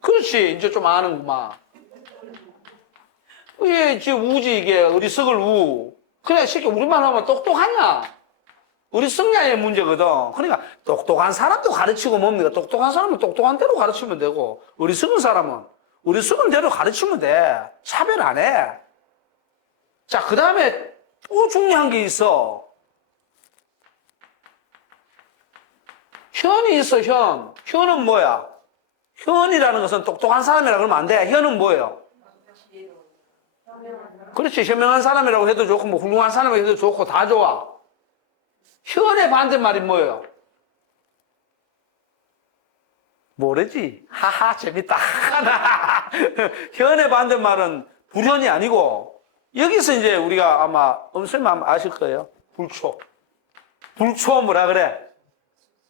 그렇지. 이제 좀 아는구만. 이게 지금 우지 이게 어리석을 우. 그래 쉽게 우리말 하면 똑똑하냐? 어리석냐의 문제거든. 그러니까 똑똑한 사람도 가르치고 뭡니까? 똑똑한 사람은 똑똑한 대로 가르치면 되고 어리석은 사람은 어리석은 대로 가르치면 돼. 차별 안 해. 자, 그 다음에 또 중요한 게 있어. 현이 있어, 현. 현은 뭐야? 현이라는 것은 똑똑한 사람이라 그러면 안 돼. 현은 뭐예요? 그렇지. 현명한 사람이라고 해도 좋고, 뭐 훌륭한 사람이라고 해도 좋고, 다 좋아. 현의 반대말이 뭐예요? 모르지. 하하, 재밌다. 현의 반대말은 불현이 아니고, 여기서 이제 우리가 아마, 엄선만 아실 거예요. 불초. 불초 뭐라 그래?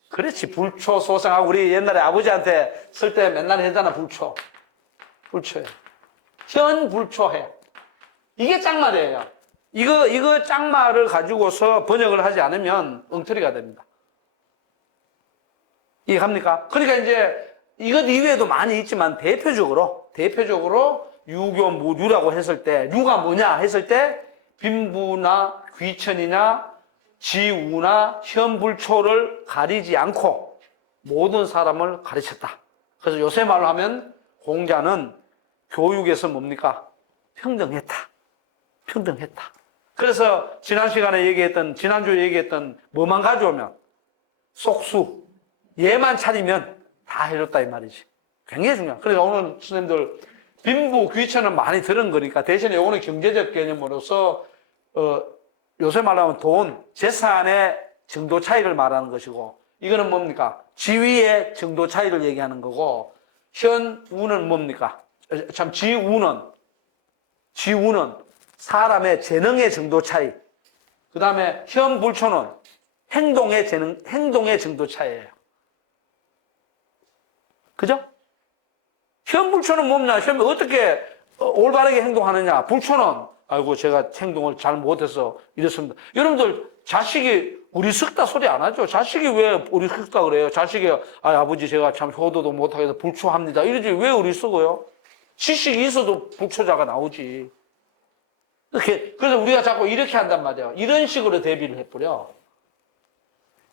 그렇지. 불초 소생하고, 우리 옛날에 아버지한테 쓸 때 맨날 했잖아. 불초. 불초해. 현불초해. 이게 짝말이에요. 이거 짝말을 가지고서 번역을 하지 않으면 엉터리가 됩니다. 이해갑니까? 그러니까 이제 이것 이외에도 많이 있지만 대표적으로 유교 무류라고 했을 때, 류가 뭐냐 했을 때 빈부나 귀천이나 지우나 현불초를 가리지 않고 모든 사람을 가르쳤다. 그래서 요새 말로 하면 공자는 교육에서 뭡니까? 평등했다. 평등했다. 그래서 지난 시간에 지난주에 얘기했던 뭐만 가져오면 속수, 얘만 차리면 다 해줬다 이 말이지. 굉장히 중요해. 그래서 오늘 선생님들 빈부 귀천은 많이 들은 거니까 대신에 요거는 경제적 개념으로서 요새 말하면 돈, 재산의 정도 차이를 말하는 것이고, 이거는 뭡니까? 지위의 정도 차이를 얘기하는 거고, 현우는 뭡니까? 참, 지우는 사람의 재능의 정도 차이. 그 다음에 현불초는 행동의 정도 차이예요. 그죠? 현불초는 뭡냐? 어떻게 올바르게 행동하느냐? 불초는, 아이고, 제가 행동을 잘 못해서 이랬습니다. 여러분들, 자식이 우리 쓱다 소리 안 하죠? 자식이 왜 우리 쓱다 그래요? 자식이, 아버지 제가 참 효도도 못하게 해서 불초합니다. 이러지 왜 우리 쓰고요? 지식이 있어도 불초자가 나오지. 그래서 우리가 자꾸 이렇게 한단 말이에요. 이런 식으로 대비를 해버려.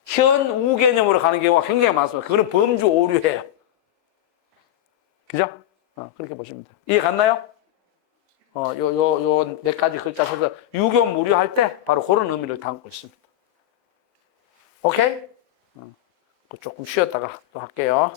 현, 우 개념으로 가는 경우가 굉장히 많습니다. 그거는 범주 오류예요. 그죠? 그렇게 보시면 돼요. 이해 갔나요? 요 몇 가지 글자 써서 유교 무료 할 때 바로 그런 의미를 담고 있습니다. 오케이? 조금 쉬었다가 또 할게요.